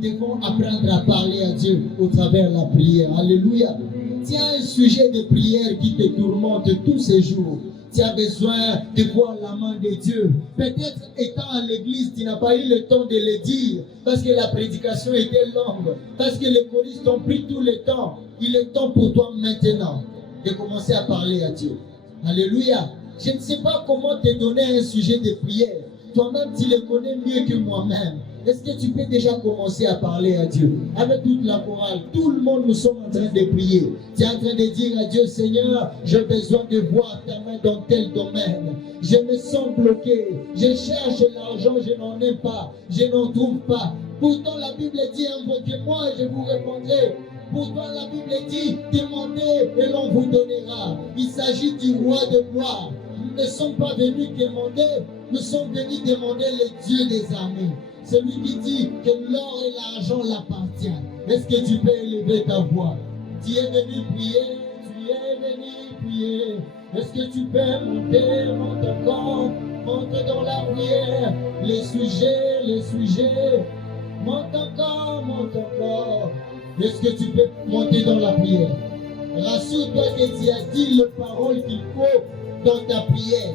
devons apprendre à parler à Dieu au travers de la prière. Alléluia. Tu as un sujet de prière qui te tourmente tous ces jours. Tu as besoin de voir la main de Dieu. Peut-être étant à l'église, tu n'as pas eu le temps de le dire parce que la prédication était longue, parce que les choristes ont pris tout le temps. Il est temps pour toi maintenant de commencer à parler à Dieu. Alléluia. Je ne sais pas comment te donner un sujet de prière. Toi-même, tu le connais mieux que moi-même. Est-ce que tu peux déjà commencer à parler à Dieu? Avec toute la chorale, tout le monde, nous sommes en train de prier. Tu es en train de dire à Dieu, Seigneur, j'ai besoin de voir ta main dans tel domaine. Je me sens bloqué. Je cherche l'argent, je n'en ai pas. Je n'en trouve pas. Pourtant, la Bible dit, invoquez-moi et je vous répondrai. Pourtant, la Bible dit, demandez et l'on vous donnera. Il s'agit du roi de gloire. Nous ne sommes pas venus demander, nous sommes venus demander le Dieu des armées. Celui qui dit que l'or et l'argent l'appartiennent. Est-ce que tu peux élever ta voix? Tu es venu prier, tu es venu prier. Est-ce que tu peux monter, monte encore, monte dans la prière. Les sujets, monte encore. Est-ce que tu peux monter dans la prière? Rassure-toi que tu as dit les paroles qu'il faut dans ta prière.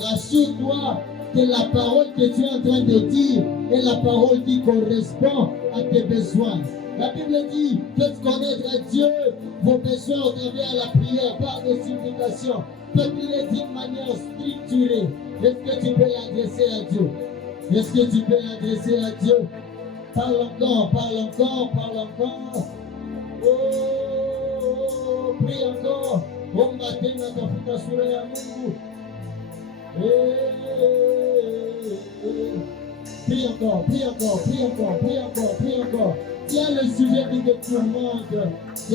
Rassure-toi que la parole que tu es en train de dire est la parole qui correspond à tes besoins. La Bible dit, faites connaître à Dieu vos besoins au travers la prière par des supplications. Faites-les d'une manière structurée. Est-ce que tu peux l'adresser à Dieu? Est-ce que tu peux l'adresser à Dieu? Parle encore. Oh, prie encore. Ombatenga tafuta sura ya Mungu. Prie encore. Tu as le sujet qui te tourmente, tu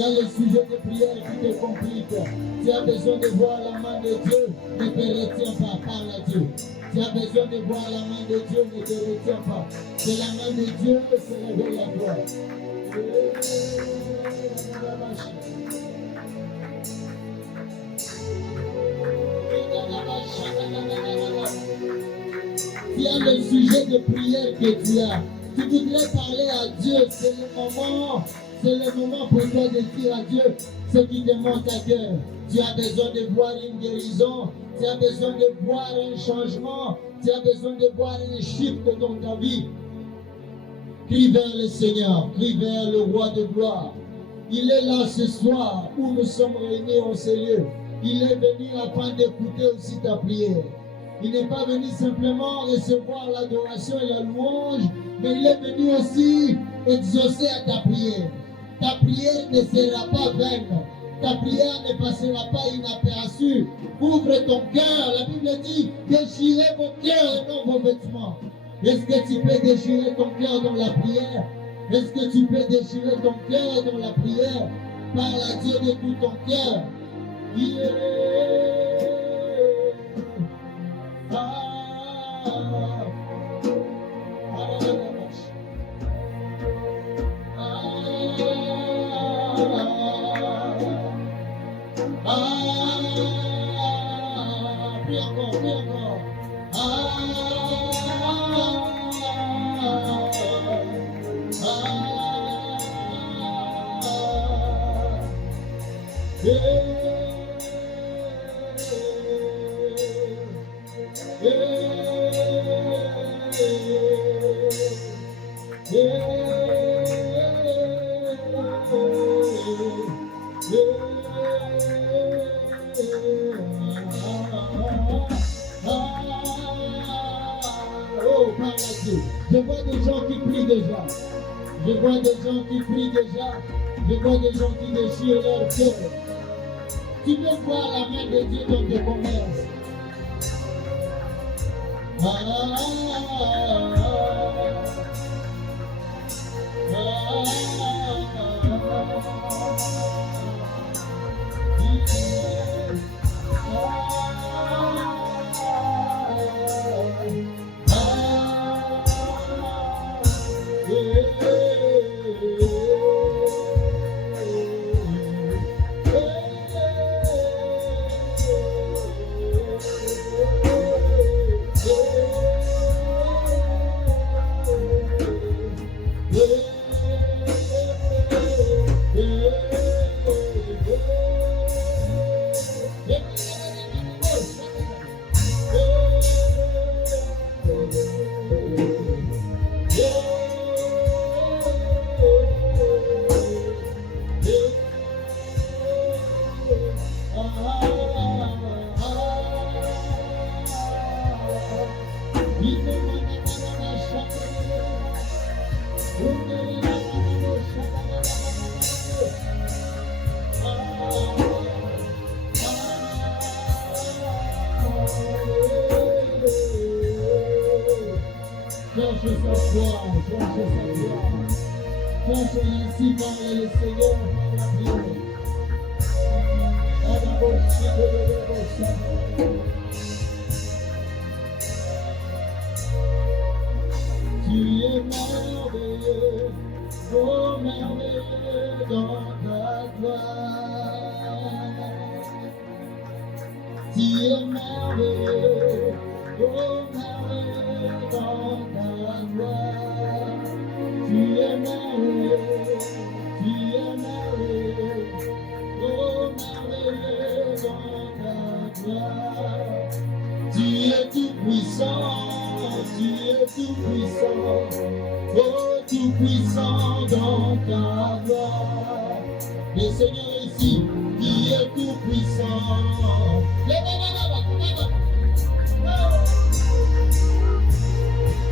as le sujet de prière qui te complique, tu as besoin de voir la main de Dieu, ne te retiens pas, parle à Dieu. Tu as besoin de voir la main de Dieu, ne te retiens pas. C'est la main de Dieu, c'est révèle la gloire. Tu as le sujet de prière que tu as. Tu voudrais parler à Dieu, c'est le moment pour toi de dire à Dieu ce qui te manque à cœur. Tu as besoin de voir une guérison, tu as besoin de voir un changement, tu as besoin de voir un shift dans ta vie. Crie vers le Seigneur, crie vers le roi de gloire. Il est là ce soir où nous sommes réunis en ce lieu. Il est venu afin d'écouter aussi ta prière. Il n'est pas venu simplement recevoir l'adoration et la louange, mais il est venu aussi exaucer à ta prière. Ta prière ne sera pas vaine. Ta prière ne passera pas inaperçue. Ouvre ton cœur. La Bible dit, déchirez vos cœurs et non vos vêtements. Est-ce que tu peux déchirer ton cœur dans la prière? Est-ce que tu peux déchirer ton cœur dans la prière? Parle à Dieu de tout ton cœur. Prie encore. Je vois des gens qui prient déjà. Je vois des gens qui prient déjà. Je vois des gens qui déchirent leur cœur. Tu peux voir la main de Dieu dans tes commerces. cherche sa gloire, cherche sa gloire. Cherche ainsi parler le Seigneur par la prière. Tu es merveilleux, oh merveilleux dans ta gloire. Tu es merveilleux, oh merveilleux dans ta gloire. Tu es merveilleux, tu es merveilleux, oh merveilleux dans ta gloire. Tu es tout puissant, tu es tout puissant, oh tout puissant dans ta gloire. Le Seigneur ici, qui est tout puissant.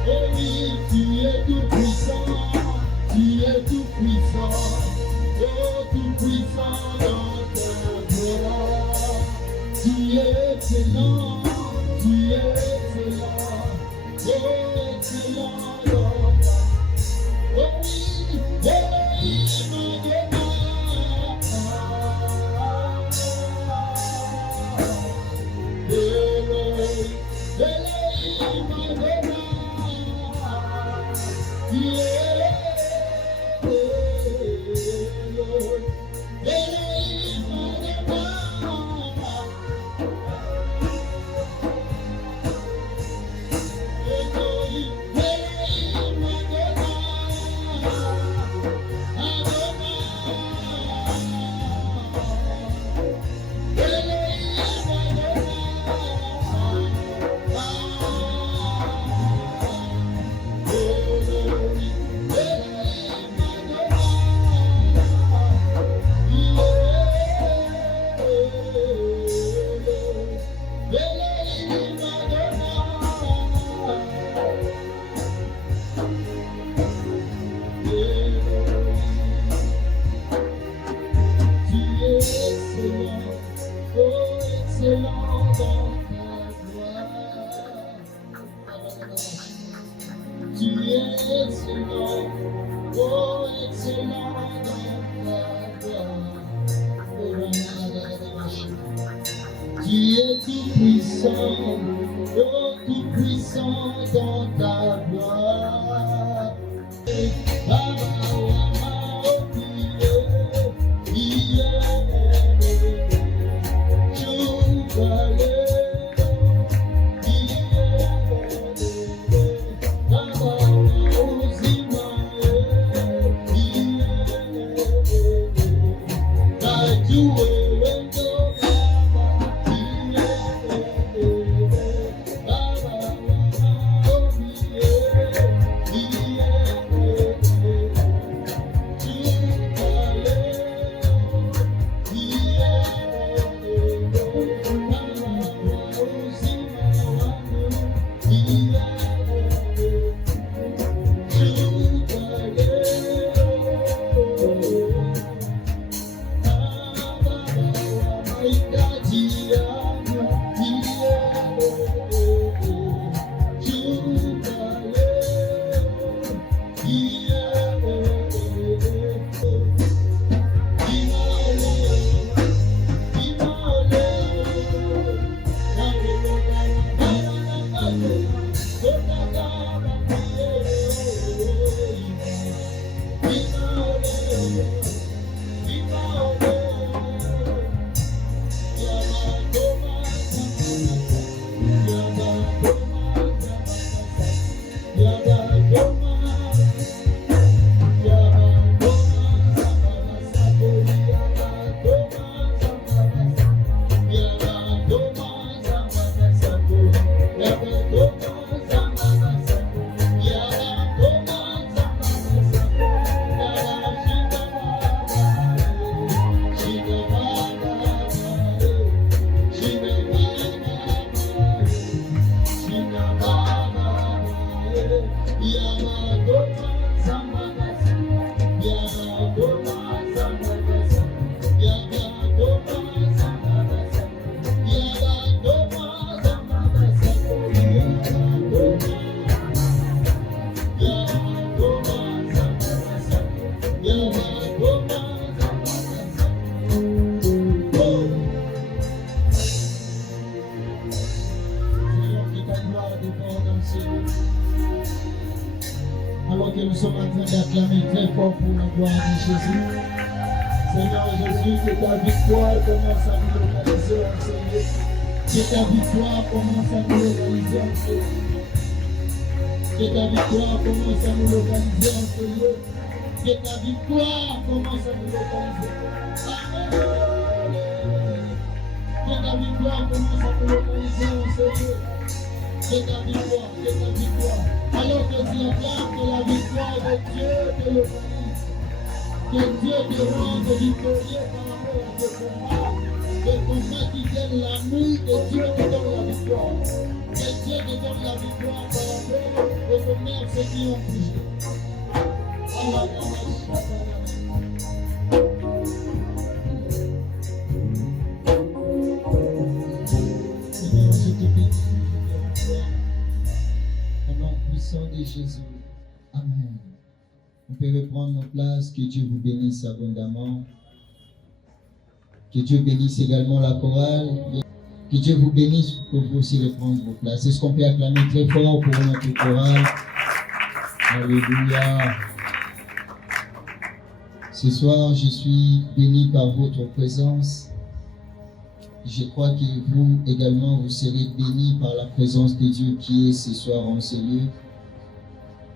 Oh oui, tu es tout puissant, tu es tout puissant, oh tout puissant dans ta gloire. Tu es excellent, tu es excellent, oh excellent dans ta gloire. Oh oui, Elohim Tu es tout puissant, oh tout puissant dans ta gloire. d'acclamer très fort pour la gloire de Jésus. Seigneur Jésus, que ta victoire commence à nous localiser en Seigneur. Que ta victoire commence à nous localiser en Seigneur. Que ta victoire commence à nous localiser en Seigneur. Que ta victoire commence à nous localiser. Que ta victoire commence à nous localiser en Seigneur. Que ta victoire, que ta victoire. Alors que tu acclames que la victoire de Dieu te localise. Que Dieu te rende victorieux par rapport à ce combat. Le combat qui gagne la nuit, que Dieu te donne la victoire. Que Dieu te donne la victoire par rapport aux commerces qui ont bougé. Seigneur, je te bénis, je te remercie. Au nom puissant de Jésus. Amen. On peut reprendre nos places. Que Dieu vous bénisse abondamment. Que Dieu bénisse également la chorale. Que Dieu vous bénisse pour vous aussi reprendre vos places. Est-ce qu'on peut acclamer très fort pour notre chorale? Alléluia. Ce soir, je suis béni par votre présence. Je crois que vous également, vous serez bénis par la présence de Dieu qui est ce soir en ce lieu.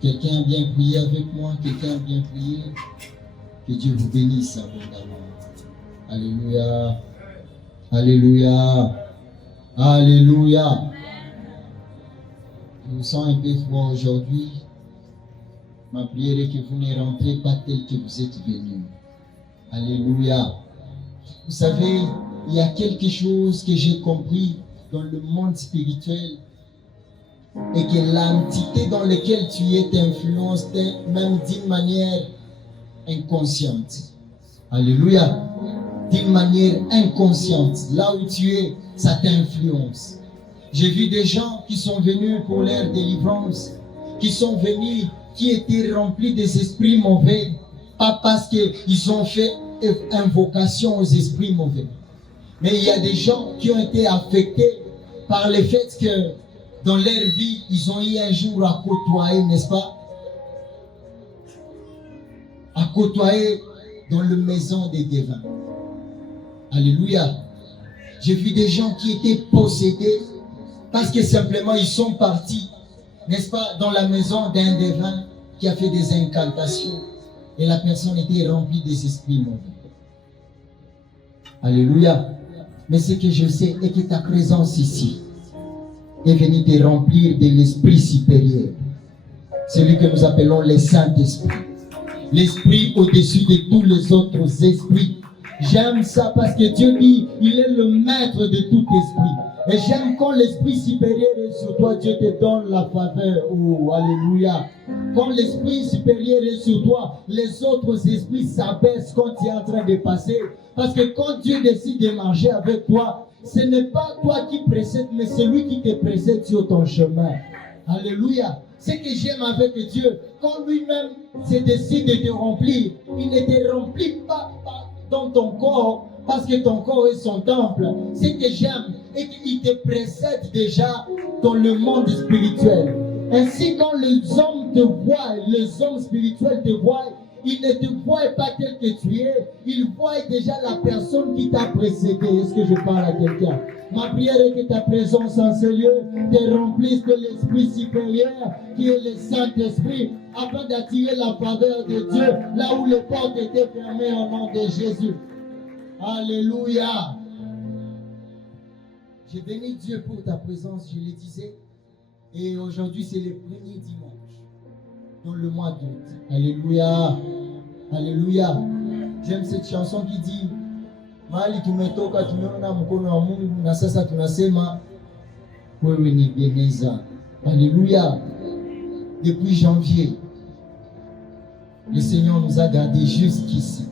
Quelqu'un a bien prié avec moi? Quelqu'un a bien prié? Que Dieu vous bénisse abondamment. Alléluia. Alléluia. Alléluia. Je vous sens un peu froid aujourd'hui. Ma prière est que vous ne rentrez pas tel que vous êtes venus. Alléluia. Vous savez, il y a quelque chose que j'ai compris dans le monde spirituel et que l'entité dans laquelle tu es t'influence même d'une manière inconsciente. Alléluia. D'une manière inconsciente. Là où tu es, ça t'influence. J'ai vu des gens qui sont venus pour leur délivrance, qui sont venus, qui étaient remplis des esprits mauvais, pas parce qu'ils ont fait invocation aux esprits mauvais. Mais il y a des gens qui ont été affectés par le fait que dans leur vie, ils ont eu un jour à côtoyer, n'est-ce pas? À côtoyer dans la maison des devins. Alléluia. J'ai vu des gens qui étaient possédés parce que simplement ils sont partis, n'est-ce pas, dans la maison d'un devin qui a fait des incantations et la personne était remplie des esprits mauvais. Alléluia. Mais ce que je sais est que ta présence ici est venue te remplir de l'esprit supérieur, celui que nous appelons le Saint-Esprit, l'esprit au-dessus de tous les autres esprits. J'aime ça parce que Dieu dit, il est le maître de tout esprit. Et j'aime quand l'esprit supérieur est sur toi, Dieu te donne la faveur. Oh, alléluia. Quand l'esprit supérieur est sur toi, les autres esprits s'abaissent quand tu es en train de passer. Parce que quand Dieu décide de marcher avec toi, ce n'est pas toi qui précède, mais celui qui te précède sur ton chemin. Alléluia. Ce que j'aime avec Dieu, quand lui-même se décide de te remplir, il ne te remplit pas dans ton corps, parce que ton corps est son temple. Ce que j'aime est qu'il te précède déjà dans le monde spirituel. Ainsi, quand les hommes te voient, les hommes spirituels te voient, ils ne te voient pas tel que tu es, ils voient déjà la personne qui t'a précédé. Est-ce que je parle à quelqu'un? Ma prière est que ta présence en ce lieu te remplisse de l'esprit supérieur qui est le Saint-Esprit, afin d'attirer la faveur de Dieu là où les portes étaient fermées au nom de Jésus. Alléluia. J'ai béni Dieu pour ta présence, je le disais. Et aujourd'hui, c'est le premier dimanche dans le mois d'août. Alléluia. Alléluia. J'aime cette chanson qui dit Mali tumetoka tumeona mkono wa Mungu na sasa tunasema wewe ni Ebeneza. Alléluia. Depuis janvier, le Seigneur nous a gardés jusqu'ici.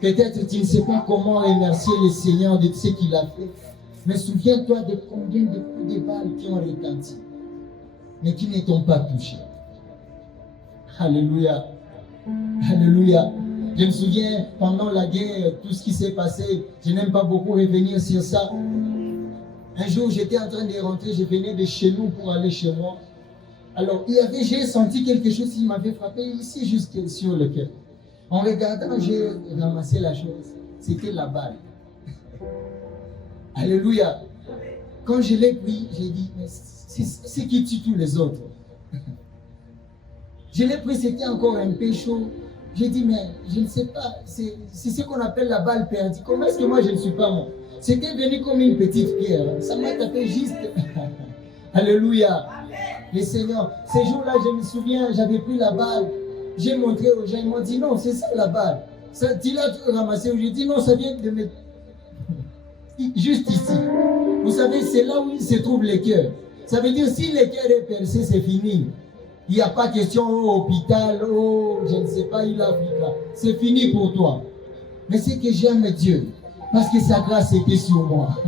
Peut-être tu ne sais pas comment remercier le Seigneur de ce qu'il a fait. Mais souviens-toi de combien de coups de balles qui ont retenti, mais qui ne t'ont pas touché. Alléluia. Alléluia. Je me souviens, pendant la guerre, tout ce qui s'est passé, je n'aime pas beaucoup revenir sur ça. Un jour, j'étais en train de rentrer, je venais de chez nous pour aller chez moi. Alors, j'ai senti quelque chose qui m'avait frappé ici, juste sur le cœur. En regardant, j'ai ramassé la chose. C'était la balle. Alléluia. Quand je l'ai pris, j'ai dit, mais c'est qui tue tous les autres? Je l'ai pris, c'était encore un peu chaud. J'ai dit, mais je ne sais pas, c'est ce qu'on appelle la balle perdue. Comment est-ce que moi je ne suis pas mort? C'était venu comme une petite pierre. Ça m'a tapé juste. Alléluia. Le Seigneur, ces jours-là, je me souviens, j'avais pris la balle. J'ai montré aux gens, ils m'ont dit, non, c'est ça la balle. Ça, tu l'as ramassé. J'ai dit, non, ça vient de me... Juste ici. Vous savez, c'est là où il se trouve le cœur. Ça veut dire, si le cœur est percé, c'est fini. Il n'y a pas question au hôpital, je ne sais pas, il a Africa. C'est fini pour toi. Mais c'est que j'aime Dieu. Parce que sa grâce était sur moi.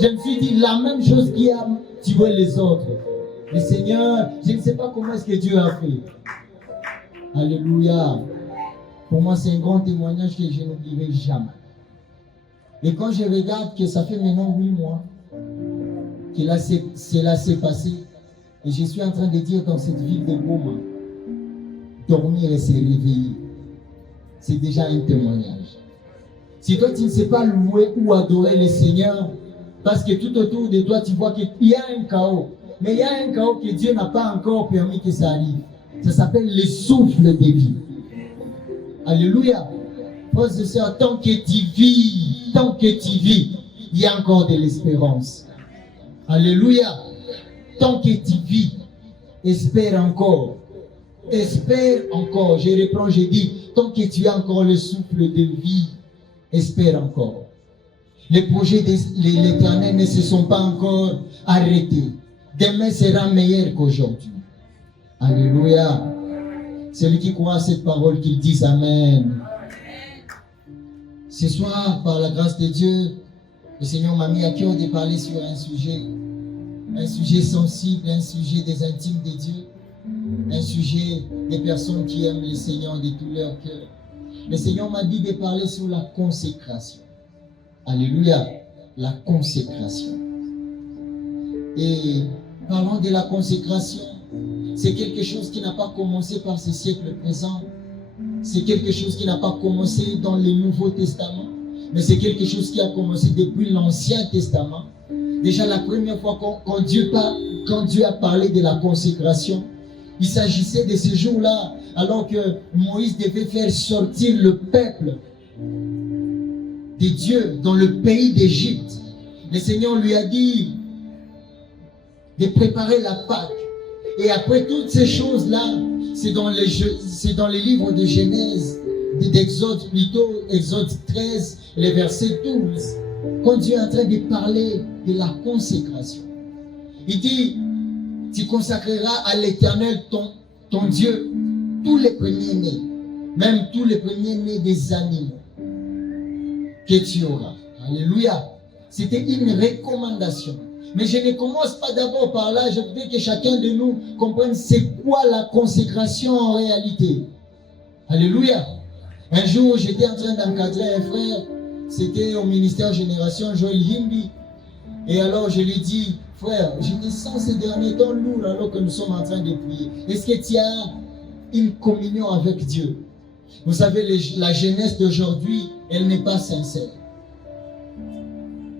Je me suis dit la même chose qui a tué les autres. Le Seigneur, je ne sais pas comment est-ce que Dieu a fait. Alléluia. Pour moi, c'est un grand témoignage que je n'oublierai jamais. Et quand je regarde que ça fait maintenant 8 mois que cela s'est passé, et je suis en train de dire dans cette ville de Goma, dormir et se réveiller, c'est déjà un témoignage. Si toi tu ne sais pas louer ou adorer le Seigneur, parce que tout autour de toi tu vois qu'il y a un chaos, mais il y a un chaos que Dieu n'a pas encore permis que ça arrive. Ça s'appelle le souffle de vie. Alléluia. Frères et sœurs, tant que tu vis, il y a encore de l'espérance. Alléluia. Tant que tu vis, espère encore. Espère encore. Je reprends, je dis, tant que tu as encore le souffle de vie, espère encore. Les projets de l'Éternel ne se sont pas encore arrêtés. Demain sera meilleur qu'aujourd'hui. Alléluia. Celui qui croit à cette parole, qu'il dise Amen. Ce soir, par la grâce de Dieu, le Seigneur m'a mis à cœur de parler sur un sujet sensible, un sujet des intimes de Dieu, un sujet des personnes qui aiment le Seigneur de tout leur cœur. Le Seigneur m'a dit de parler sur la consécration. Alléluia, la consécration. Et parlant de la consécration, c'est quelque chose qui n'a pas commencé par ce siècle présent. C'est quelque chose qui n'a pas commencé dans le Nouveau Testament, mais c'est quelque chose qui a commencé depuis l'Ancien Testament. Déjà la première fois quand Dieu a parlé de la consécration, il s'agissait de ce jour-là, alors que Moïse devait faire sortir le peuple de Dieu dans le pays d'Égypte. Le Seigneur lui a dit de préparer la Pâque. Et après toutes ces choses-là, c'est dans les livres de Genèse, d'Exode plutôt, Exode 13, les versets 12, quand Dieu est en train de parler de la consécration. Il dit, tu consacreras à l'Éternel ton Dieu tous les premiers-nés, même tous les premiers-nés des animaux que tu auras. Alléluia. C'était une recommandation. Mais je ne commence pas d'abord par là. Je veux que chacun de nous comprenne c'est quoi la consécration en réalité. Alléluia. Un jour, j'étais en train d'encadrer un frère. C'était au ministère Génération, Joël Himbi. Et alors, je lui dis, frère, je te sens ces derniers temps lourds alors que nous sommes en train de prier. Est-ce que tu as une communion avec Dieu? Vous savez, la jeunesse d'aujourd'hui, elle n'est pas sincère.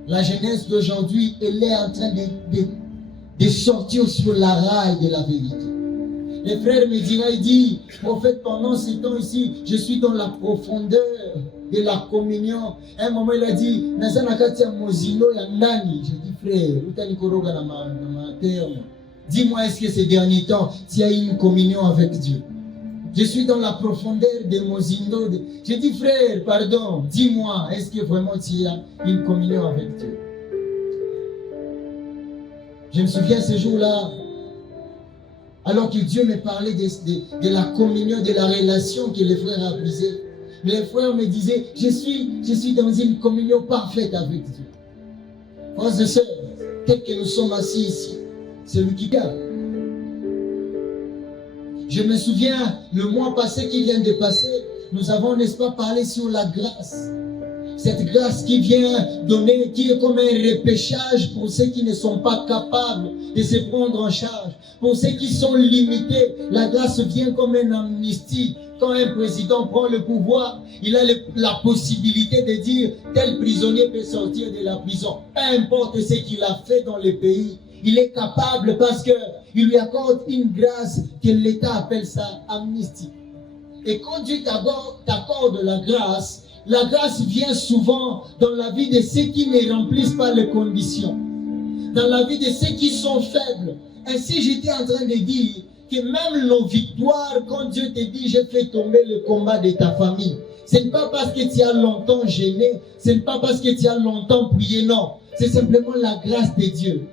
La jeunesse d'aujourd'hui, elle est en train de sortir sur la raille de la vérité. Les frères me diraient, il dit, prophète, pendant ce temps ici, je suis dans la profondeur de la communion. À un moment, il a dit, j'ai dit, frère, dis-moi, est-ce que ces derniers temps, tu as une communion avec Dieu? Je suis dans la profondeur de Mozindo. J'ai dit, frère, pardon, dis-moi, est-ce que vraiment tu as une communion avec Dieu? Je me souviens ce jour-là, alors que Dieu me parlait de la communion, de la relation que les frères ont brisée. Les frères me disaient, je suis dans une communion parfaite avec Dieu. Frères et sœurs, tel que nous sommes assis ici, c'est lui qui garde. Je me souviens, le mois passé qui vient de passer, nous avons, n'est-ce pas, parlé sur la grâce. Cette grâce qui vient donner, qui est comme un repêchage pour ceux qui ne sont pas capables de se prendre en charge. Pour ceux qui sont limités, la grâce vient comme une amnistie. Quand un président prend le pouvoir, il a la possibilité de dire tel prisonnier peut sortir de la prison. Peu importe ce qu'il a fait dans le pays, il est capable parce qu'il lui accorde une grâce que l'État appelle ça amnistie. Et quand Dieu t'accorde la grâce vient souvent dans la vie de ceux qui ne remplissent pas les conditions. Dans la vie de ceux qui sont faibles. Ainsi, j'étais en train de dire que même nos victoires, quand Dieu te dit, j'ai fait tomber le combat de ta famille, ce n'est pas parce que tu as longtemps gêné, ce n'est pas parce que tu as longtemps prié, non. C'est simplement la grâce de Dieu.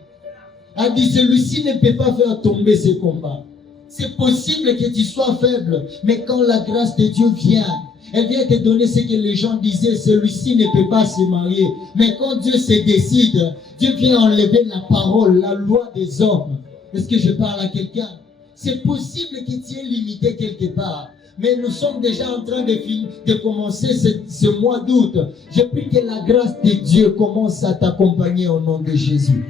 A dit, celui-ci ne peut pas faire tomber ce combat. C'est possible que tu sois faible, mais quand la grâce de Dieu vient, elle vient te donner ce que les gens disaient, celui-ci ne peut pas se marier. Mais quand Dieu se décide, Dieu vient enlever la parole, la loi des hommes. Est-ce que je parle à quelqu'un? C'est possible que tu es limité quelque part. Mais nous sommes déjà en train de commencer ce mois d'août. Je prie que la grâce de Dieu commence à t'accompagner au nom de Jésus.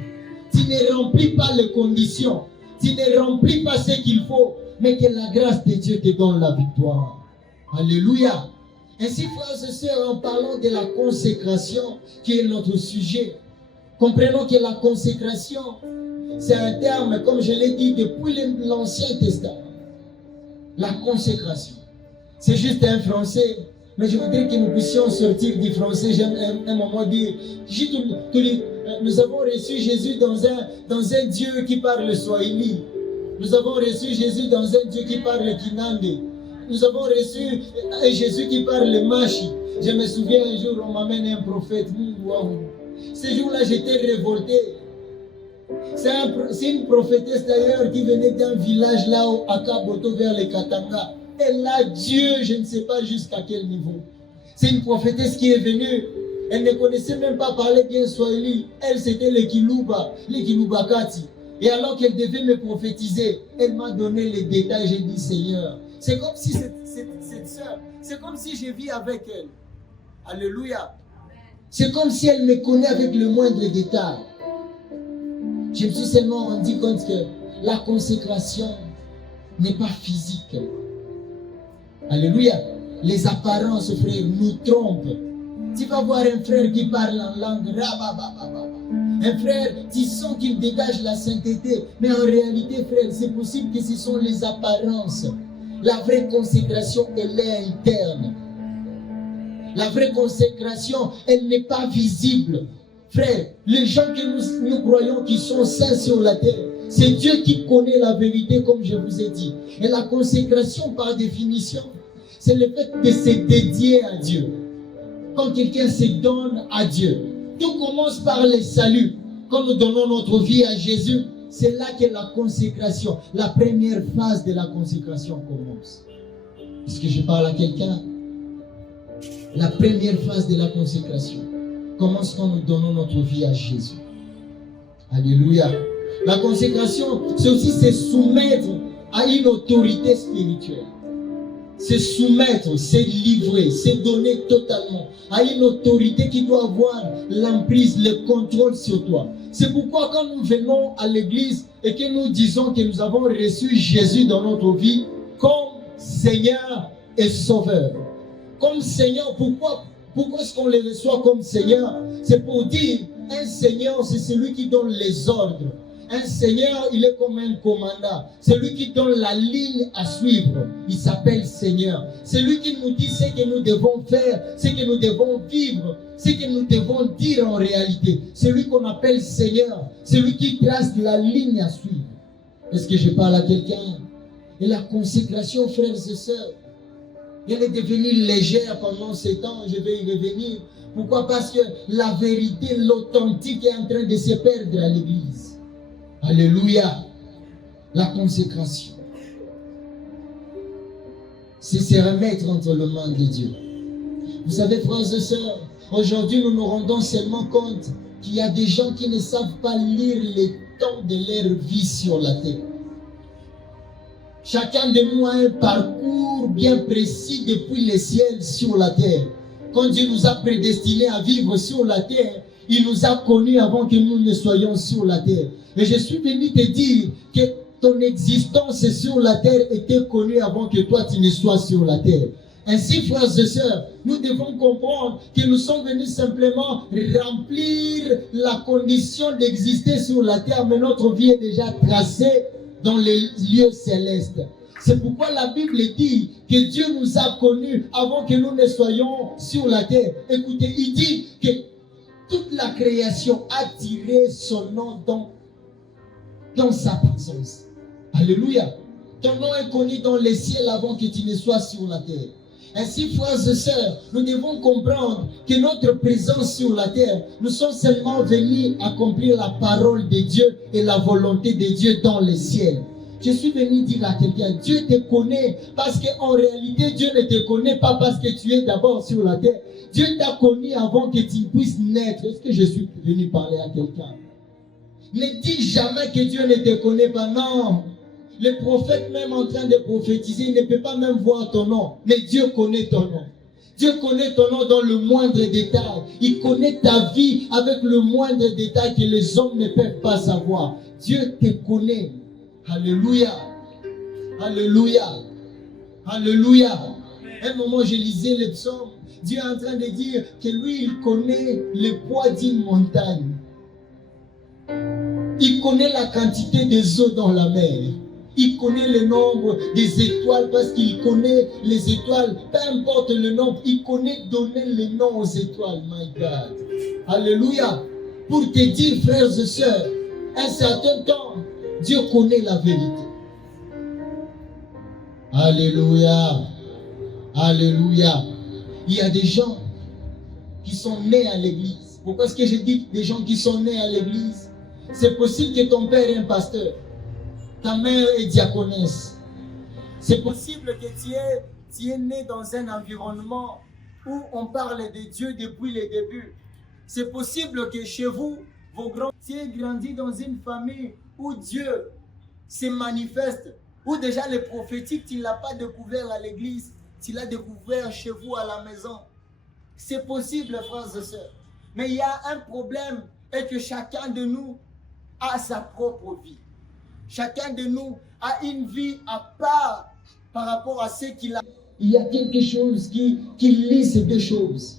Tu ne remplis pas les conditions. Tu ne remplis pas ce qu'il faut. Mais que la grâce de Dieu te donne la victoire. Alléluia. Ainsi, frères et sœurs, en parlant de la consécration, qui est notre sujet, comprenons que la consécration, c'est un terme, comme je l'ai dit, depuis l'Ancien Testament. La consécration. C'est juste un français, mais je voudrais que nous puissions sortir du français. J'aime un moment dire, nous avons reçu Jésus dans un Dieu qui parle Swahili. Nous avons reçu Jésus dans un Dieu qui parle Kinande. Nous avons reçu un Jésus qui parle Machi. Je me souviens un jour, on m'amène un prophète. Wow. Ce jour-là, j'étais révolté. C'est une prophétesse d'ailleurs qui venait d'un village là à Kaboto vers les Katanga. Elle a Dieu, je ne sais pas jusqu'à quel niveau. C'est une prophétesse qui est venue. Elle ne connaissait même pas parler bien Swahili. Elle, c'était les Kilubakati. Et alors qu'elle devait me prophétiser, elle m'a donné les détails. J'ai dit, Seigneur, c'est comme si cette sœur, c'est comme si je vis avec elle. Alléluia. C'est comme si elle me connaît avec le moindre détail. Je me suis seulement rendu compte que la consécration n'est pas physique. Alléluia. Les apparences, frère, nous trompent. Tu vas voir un frère qui parle en langue, un frère, tu sens qu'il dégage la sainteté, mais en réalité, frère, c'est possible que ce sont les apparences. La vraie consécration, elle est interne. La vraie consécration, elle n'est pas visible. Frère, les gens que nous croyons qui sont saints sur la terre, c'est Dieu qui connaît la vérité, comme je vous ai dit. Et la consécration, par définition, c'est le fait de se dédier à Dieu. Quand quelqu'un se donne à Dieu, tout commence par le salut. Quand nous donnons notre vie à Jésus, c'est là que la consécration, la première phase de la consécration commence. Est-ce que je parle à quelqu'un? La première phase de la consécration commence quand nous donnons notre vie à Jésus. Alléluia. La consécration, c'est aussi se soumettre à une autorité spirituelle. Se soumettre, se livrer, se donner totalement à une autorité qui doit avoir l'emprise, le contrôle sur toi. C'est pourquoi quand nous venons à l'église et que nous disons que nous avons reçu Jésus dans notre vie comme Seigneur et Sauveur. Comme Seigneur, pourquoi est-ce qu'on le reçoit comme Seigneur? C'est pour dire, un Seigneur, c'est celui qui donne les ordres. Un Seigneur, il est comme un commandant. C'est lui qui donne la ligne à suivre. Il s'appelle Seigneur. C'est lui qui nous dit ce que nous devons faire, ce que nous devons vivre, ce que nous devons dire en réalité. C'est lui qu'on appelle Seigneur. C'est lui qui trace la ligne à suivre. Est-ce que je parle à quelqu'un? Et la consécration, frères et sœurs, elle est devenue légère pendant ces temps. Je vais y revenir. Pourquoi? Parce que la vérité, l'authentique est en train de se perdre à l'église. Alléluia. La consécration, c'est se remettre entre les mains de Dieu. Vous savez, frères et sœurs, aujourd'hui nous nous rendons seulement compte qu'il y a des gens qui ne savent pas lire les temps de leur vie sur la terre. Chacun de nous a un parcours bien précis depuis le ciel sur la terre. quand Dieu nous a prédestinés à vivre sur la terre, il nous a connus avant que nous ne soyons sur la terre. Et je suis venu te dire que ton existence sur la terre était connue avant que toi tu ne sois sur la terre. Ainsi, frères et sœurs, nous devons comprendre que nous sommes venus simplement remplir la condition d'exister sur la terre, mais notre vie est déjà tracée dans les lieux célestes. C'est pourquoi la Bible dit que Dieu nous a connus avant que nous ne soyons sur la terre. Écoutez, il dit que toute la création a tiré son nom dans sa présence. Alléluia. Ton nom est connu dans les ciels avant que tu ne sois sur la terre. Ainsi, frères et sœurs, nous devons comprendre que notre présence sur la terre, nous sommes seulement venus accomplir la parole de Dieu et la volonté de Dieu dans les ciels. Je suis venu dire à quelqu'un, Dieu te connaît parce qu'en réalité, Dieu ne te connaît pas parce que tu es d'abord sur la terre. Dieu t'a connu avant que tu puisses naître. Est-ce que je suis venu parler à quelqu'un? Ne dis jamais que Dieu ne te connaît pas, non. Le prophète même en train de prophétiser, il ne peut pas même voir ton nom. Mais Dieu connaît ton nom. Dieu connaît ton nom dans le moindre détail. Il connaît ta vie avec le moindre détail que les hommes ne peuvent pas savoir. Dieu te connaît. Alléluia. Alléluia. Alléluia. Un moment, je lisais les psaumes. Dieu est en train de dire que lui, il connaît le poids d'une montagne. Il connaît la quantité des eaux dans la mer. Il connaît le nombre des étoiles parce qu'il connaît les étoiles. Peu importe le nombre, il connaît donner le nom aux étoiles. My God. Alléluia. Pour te dire, frères et sœurs, un certain temps, Dieu connaît la vérité. Alléluia. Alléluia. Il y a des gens qui sont nés à l'église. Pourquoi est-ce que je dis des gens qui sont nés à l'église? C'est possible que ton père est un pasteur. Ta mère est diaconesse. C'est possible que tu es né dans un environnement où on parle de Dieu depuis le début. C'est possible que chez vous, vos grands, tu aies grandi dans une famille où Dieu se manifeste, où déjà le prophétique, tu ne l'as pas découvert à l'église, tu l'as découvert chez vous à la maison. C'est possible, frères et sœurs. Mais il y a un problème, et que chacun de nous a sa propre vie. Chacun de nous a une vie à part par rapport à ce qu'il a. Il y a quelque chose qui lie ces deux choses.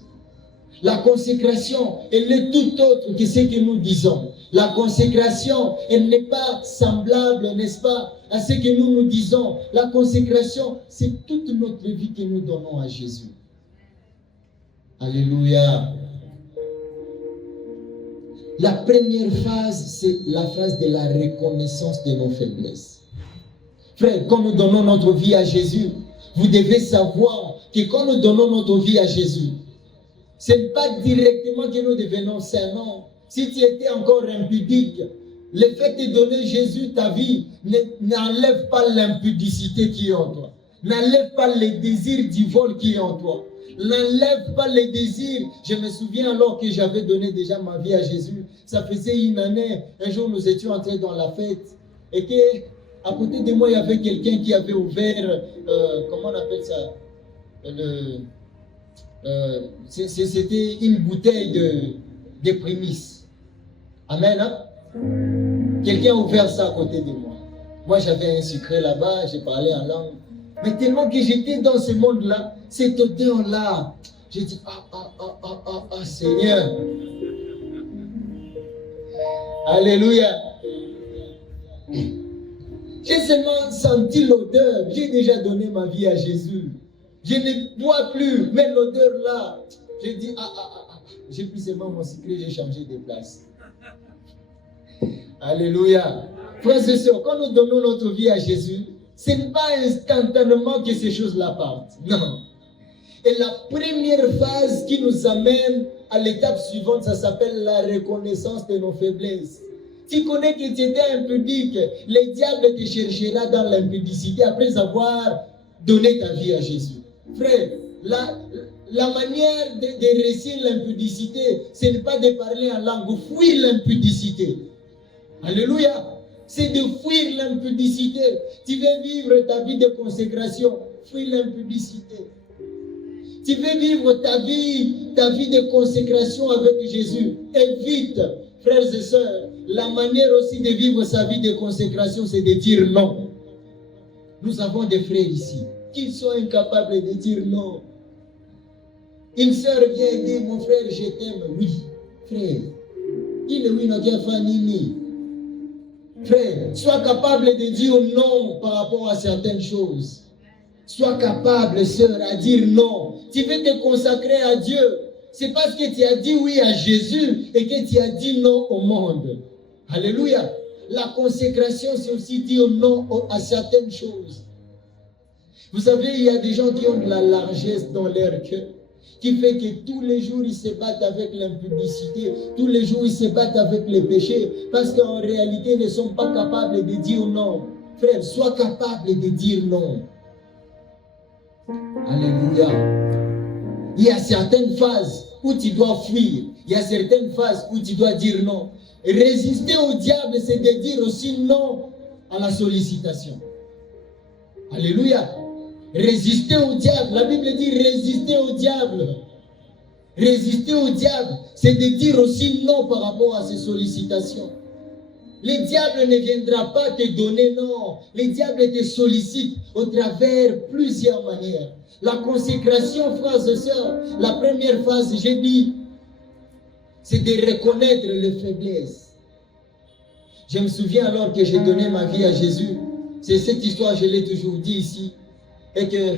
La consécration, elle est tout autre que ce que nous disons. La consécration, elle n'est pas semblable, n'est-ce pas, à ce que nous disons. La consécration, c'est toute notre vie que nous donnons à Jésus. Alléluia. La première phase, c'est la phase de la reconnaissance de nos faiblesses. Frère, quand nous donnons notre vie à Jésus, vous devez savoir que quand nous donnons notre vie à Jésus, ce n'est pas directement que nous devenons saints, non. Si tu étais encore impudique, le fait de donner Jésus ta vie n'enlève pas l'impudicité qui est en toi. N'enlève pas le désir du vol qui est en toi. N'enlève pas les désirs. Je me souviens alors que j'avais donné déjà ma vie à Jésus. Ça faisait une année. Un jour, nous étions entrés dans la fête. Et qu'à côté de moi, il y avait quelqu'un qui avait ouvert, comment on appelle ça, c'était une bouteille de prémices. Amen. Hein? Quelqu'un a ouvert ça à côté de moi. Moi, j'avais un secret là-bas. J'ai parlé en langue. Mais tellement que j'étais dans ce monde-là, cette odeur-là, j'ai dit, Seigneur. Alléluia. J'ai seulement senti l'odeur. J'ai déjà donné ma vie à Jésus. Je ne bois plus, mais l'odeur-là, j'ai dit, j'ai pris seulement mon secret, j'ai changé de place. Alléluia. Frères et sœurs, quand nous donnons notre vie à Jésus, ce n'est pas instantanément que ces choses-là partent. Non. Et la première phase qui nous amène à l'étape suivante, ça s'appelle la reconnaissance de nos faiblesses. Tu connais que tu étais impudique, le diable te cherchera dans l'impudicité après avoir donné ta vie à Jésus. Frère, la manière de réussir l'impudicité, ce n'est pas de parler en langue, fuir l'impudicité. Alléluia. C'est de fuir l'impudicité. Tu veux vivre ta vie de consécration, fuis l'impudicité. Tu veux vivre ta vie de consécration avec Jésus. Évite, frères et sœurs, la manière aussi de vivre sa vie de consécration, c'est de dire non. Nous avons des frères ici qui sont incapables de dire non. Une sœur vient et dit, mon frère, je t'aime. Oui, frère. Il est oui, notre nini. Frère, sois capable de dire non par rapport à certaines choses. Sois capable, sœur, à dire non. Tu veux te consacrer à Dieu. C'est parce que tu as dit oui à Jésus et que tu as dit non au monde. Alléluia. La consécration, c'est aussi dire non à certaines choses. Vous savez, il y a des gens qui ont de la largesse dans leur cœur, qui fait que tous les jours, ils se battent avec l'impudicité, tous les jours, ils se battent avec les péchés, parce qu'en réalité, ils ne sont pas capables de dire non. Frère, sois capable de dire non. Alléluia. Il y a certaines phases où tu dois fuir. Il y a certaines phases où tu dois dire non. Résister au diable, c'est de dire aussi non à la sollicitation. Alléluia. Résister au diable. La Bible dit résister au diable. Résister au diable, c'est de dire aussi non par rapport à ses sollicitations. Le diable ne viendra pas te donner non. Le diable te sollicite au travers plusieurs manières. La consécration, frères et sœurs, la première phase, j'ai dit, c'est de reconnaître les faiblesses. Je me souviens alors que j'ai donné ma vie à Jésus. C'est cette histoire, je l'ai toujours dit ici. Et que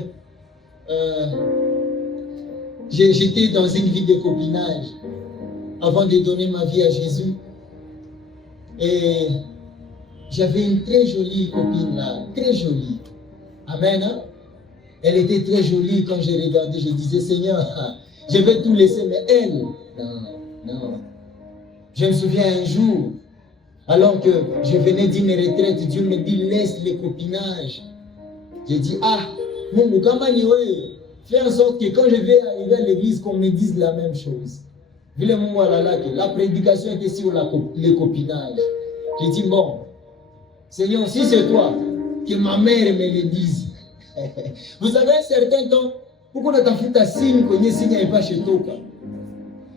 j'étais dans une vie de copinage avant de donner ma vie à Jésus. Et j'avais une très jolie copine là, très jolie. Amen. Hein? Elle était très jolie. Quand je regardais, je disais, Seigneur, je vais tout laisser, mais elle, non. Je me souviens un jour, alors que je venais d'une retraite, Dieu me dit, laisse les copinages. J'ai dit, Mungu, fais en sorte que quand je vais arriver à l'église, qu'on me dise la même chose. La prédication était sur les copinages. J'ai dit, bon, Seigneur, si c'est toi, que ma mère me le dise. Vous savez, un certain temps, pourquoi on a fait un signe qu'on est signé et pas chez toi?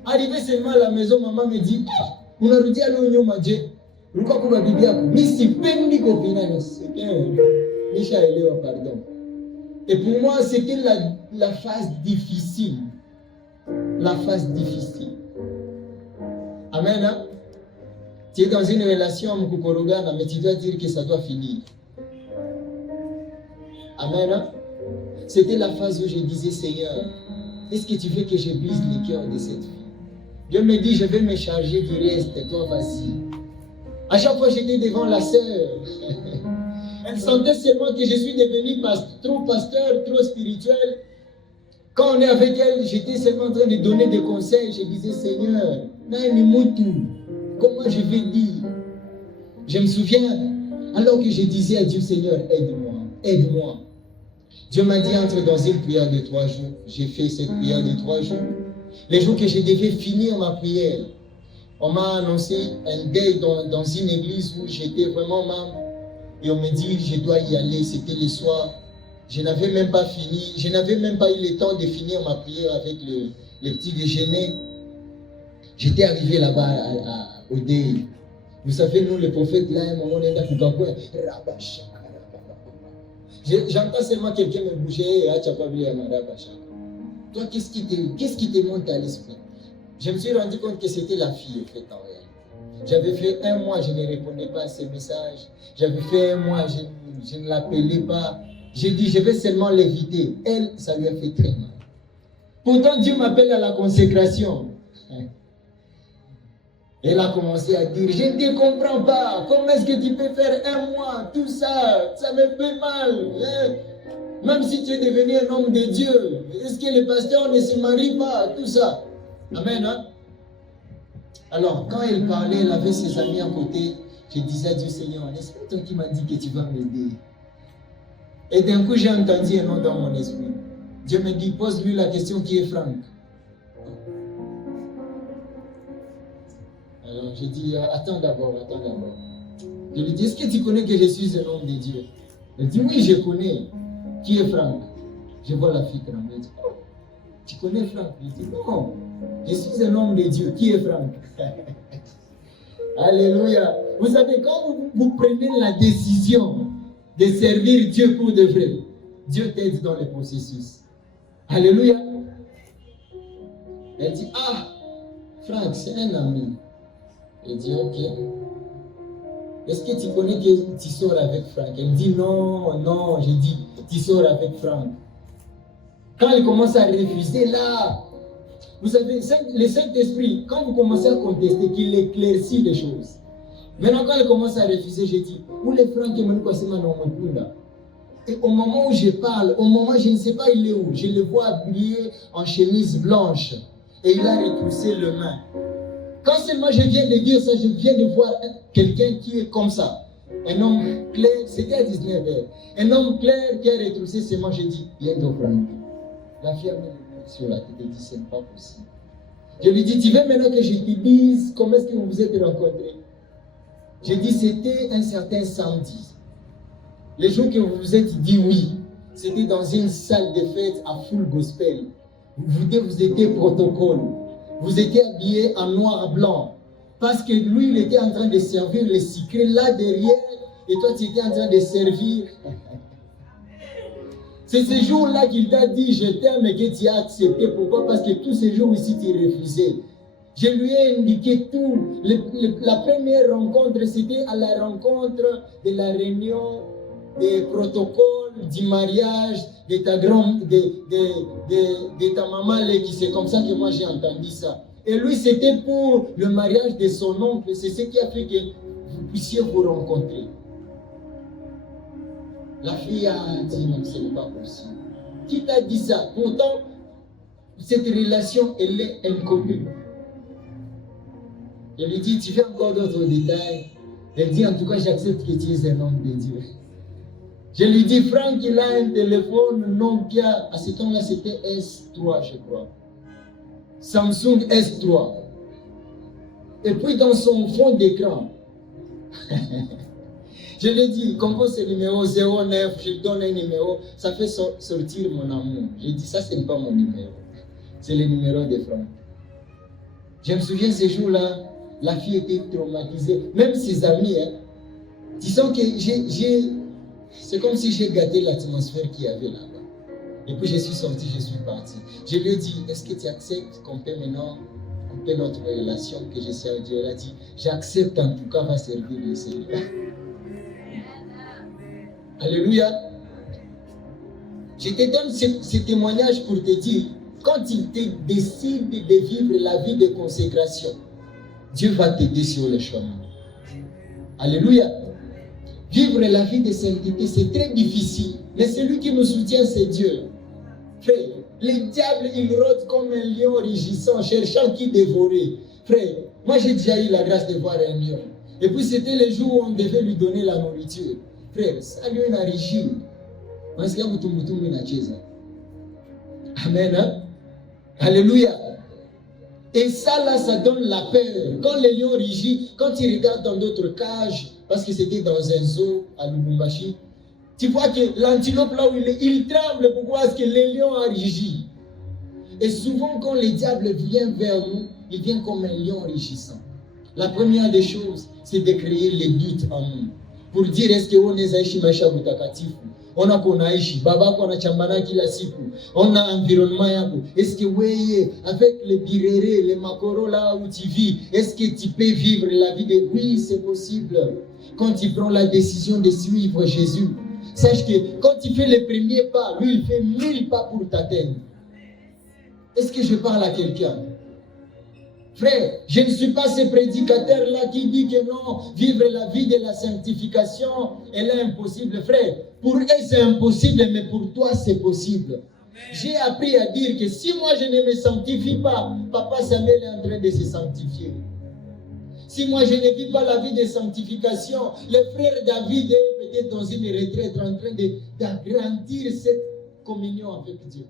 Arrivé seulement à la maison, maman me dit, on a dit à l'oignon, madje, pourquoi qu'on a dit bien, mais si peine copinage, c'est Michel, pardon. Et pour moi, c'était la phase difficile. La phase difficile. Amen. Hein? Tu es dans une relation avec Kukorogana, mais tu dois dire que ça doit finir. Amen. Hein? C'était la phase où je disais, Seigneur, est-ce que tu veux que je brise le cœur de cette fille? Dieu me dit, je vais me charger du reste, toi vas-y. À chaque fois, j'étais devant la sœur. Elle sentait seulement que je suis devenu trop pasteur, trop spirituel. Quand on est avec elle, j'étais seulement en train de donner des conseils. Je disais, Seigneur, comment je vais dire? Je me souviens, alors que je disais à Dieu, Seigneur, aide-moi, aide-moi. Dieu m'a dit, entre dans une prière de 3 jours. J'ai fait cette prière de 3 jours. Les jours que je devais finir ma prière, on m'a annoncé un deuil dans une église où j'étais vraiment membre. Et on me dit, je dois y aller. C'était le soir. Je n'avais même pas fini. Je n'avais même pas eu le temps de finir ma prière avec le petit déjeuner. J'étais arrivé là-bas au deuil. Vous savez, nous, les prophètes, là, on est dans le j'entends seulement quelqu'un me bouger. Toi, qu'est-ce qui te monte à l'esprit? Je me suis rendu compte que c'était la fille, en fait, en réalité. J'avais fait 1 mois, je ne répondais pas à ses messages. J'avais fait 1 mois, je ne l'appelais pas. J'ai dit, je vais seulement l'éviter. Elle, ça lui a fait très mal. Pourtant, Dieu m'appelle à la consécration. Elle a commencé à dire, je ne te comprends pas. Comment est-ce que tu peux faire 1 mois, tout ça? Ça me fait mal. Même si tu es devenu un homme de Dieu, est-ce que le pasteur ne se marie pas? Tout ça. Amen. Hein? Alors, quand elle parlait, elle avait ses amis à côté. Je disais à Dieu, Seigneur, n'est-ce pas toi qui m'as dit que tu vas m'aider? Et d'un coup, j'ai entendu un nom dans mon esprit. Dieu me dit, pose-lui la question qui est Franck. Alors, je dis, attends d'abord. Je lui dis, est-ce que tu connais que je suis un homme de Dieu? Elle dit, oui, je connais. Qui est Franck? Je vois la fille trembler. Oh, Tu connais Franck? Il dit, non, je suis un homme de Dieu. Qui est Franck? Alléluia. Vous savez, quand vous prenez la décision de servir Dieu pour de vrai, Dieu t'aide dans le processus. Alléluia. Elle dit, ah, Franck, c'est un ami. Elle dit, ok. Est-ce que tu connais que tu sors avec Franck? Elle dit, non, j'ai dit, tu sors avec Franck. Quand elle commence à refuser, là, vous savez, le Saint-Esprit, quand vous commencez à contester, qu'il éclaircit les choses. Maintenant, quand elle commence à refuser, j'ai dit, où les Franck qui m'ont passé maintenant? Et au moment où je parle, au moment, je ne sais pas il est où, je le vois habillé en chemise blanche et il a retroussé le main. Quand seulement je viens de dire ça, je viens de voir quelqu'un qui est comme ça. Un homme clair, c'était à 19 heures. Un homme clair qui a retroussé ses mains, j'ai dit, viens de Franck. La fille a mis le main sur la tête et dit, ce n'est pas possible. Je lui dis, tu veux maintenant que je te dise comment est-ce que vous vous êtes rencontrés? J'ai dit, c'était un certain samedi. Le jour que vous vous êtes dit oui, c'était dans une salle de fête à full gospel. Vous étiez protocole. Vous étiez habillé en noir et blanc. Parce que lui, il était en train de servir les secrets là derrière. Et toi, tu étais en train de servir. C'est ce jour-là qu'il t'a dit je t'aime et que tu as accepté. Pourquoi? Parce que tous ces jours ici, tu refusais. Je lui ai indiqué tout. La première rencontre, c'était à la rencontre de la réunion des protocoles du mariage de ta de ta maman. C'est comme ça que moi j'ai entendu ça. Et lui, c'était pour le mariage de son oncle. C'est ce qui a fait que vous puissiez vous rencontrer. La fille a dit non, ce n'est pas possible. Qui t'a dit ça? Pourtant, cette relation, elle est inconnue. Je lui dis, tu veux encore d'autres détails? Elle dit, en tout cas, j'accepte que tu es un homme de Dieu. Je lui dis, Franck, il a un téléphone Nokia. À ce temps-là, c'était S3, je crois. Samsung S3. Et puis, dans son fond d'écran, je lui dis, compose ce numéro 09, je lui donne un numéro, ça fait sortir mon amour. Je dis, ça, ce n'est pas mon numéro. C'est le numéro de Franck. Je me souviens ces jours-là, la fille était traumatisée. Même ses amis, hein. Disons que c'est comme si j'ai gâté l'atmosphère qu'il y avait là-bas. Et puis je suis sorti, je suis parti. Je lui ai dit, est-ce que tu acceptes qu'on peut maintenant couper notre relation, que je sers Dieu? Elle a dit, j'accepte en tout cas, va servir le Seigneur. Alléluia. Je te donne ce témoignage pour te dire, quand il décide de vivre la vie de consécration, Dieu va t'aider sur le chemin. Alléluia. Vivre la vie de sainteté, c'est très difficile. Mais celui qui nous soutient, c'est Dieu. Frère, les diables, ils rôdent comme un lion rugissant, cherchant qui dévorer. Frère, moi j'ai déjà eu la grâce de voir un lion. Et puis c'était le jour où on devait lui donner la nourriture. Frère, ça lui a régi. Parce qu'il y a Amen. Hein? Alléluia. Et ça là, ça donne la peur. Quand le lion rugit, quand il regarde dans d'autres cages, parce que c'était dans un zoo à Lubumbashi, tu vois que l'antilope là où il est, il tremble. Pourquoi? Parce que le lion a rugi. Et souvent quand le diable vient vers nous, il vient comme un lion rugissant. La première des choses, c'est de créer les doutes en nous. Pour dire, est-ce qu'on est aishi maisha mutakatifu? On a konaishi, baba ko anachambana kila siku. On a environnement yako. Est-ce que oui, avec les birérés, les makoros là où tu vis, est-ce que tu peux vivre la vie de... Oui, c'est possible. Quand tu prends la décision de suivre Jésus, sache que quand tu fais le premier pas, lui il fait 1000 pas pour t'atteindre. Est-ce que je parle à quelqu'un? Frère, je ne suis pas ce prédicateur-là qui dit que non, vivre la vie de la sanctification, elle est impossible. Frère, pour eux c'est impossible, mais pour toi c'est possible. J'ai appris à dire que si moi je ne me sanctifie pas, Papa Samuel est en train de se sanctifier. Si moi je ne vis pas la vie de sanctification, le frère David est peut-être dans une retraite en train d'agrandir cette communion avec Dieu.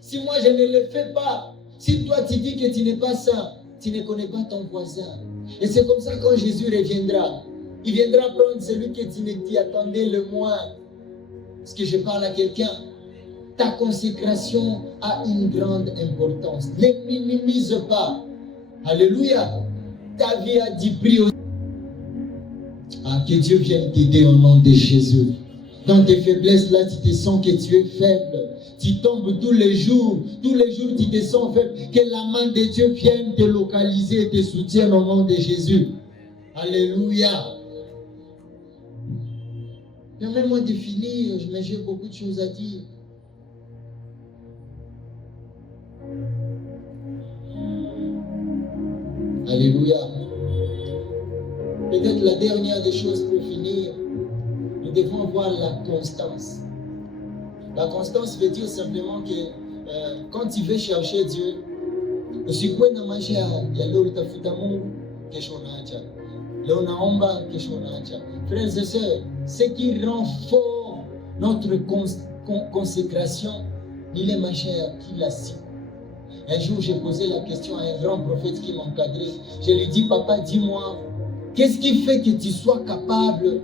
Si moi je ne le fais pas, si toi tu dis que tu n'es pas saint, tu ne connais pas ton voisin. Et c'est comme ça quand Jésus reviendra. Il viendra prendre celui que tu ne t'y attendais le moins. Est-ce que je parle à quelqu'un? Ta consécration a une grande importance. Ne minimise pas. Alléluia. Ta vie a du prix aussi. Ah, que Dieu vienne t'aider au nom de Jésus. Dans tes faiblesses, là, tu te sens que tu es faible. Tu tombes tous les jours tu te sens faible. Que la main de Dieu vienne te localiser et te soutienne au nom de Jésus. Alléluia. Permets-moi de finir, mais j'ai beaucoup de choses à dire. Alléluia. Peut-être la dernière des choses pour finir, nous devons avoir la constance. La constance veut dire simplement que quand tu veux chercher Dieu, usikue na maisha ya leo utafuta Mungu, kesho unaacha. Leo naomba, kesho unaacha. Frères et sœurs, ce qui rend fort notre consécration, ni les maisha ya kila siku. Un jour, j'ai posé la question à un grand prophète qui m'encadrait. Je lui dis, papa, dis-moi, qu'est-ce qui fait que tu sois capable?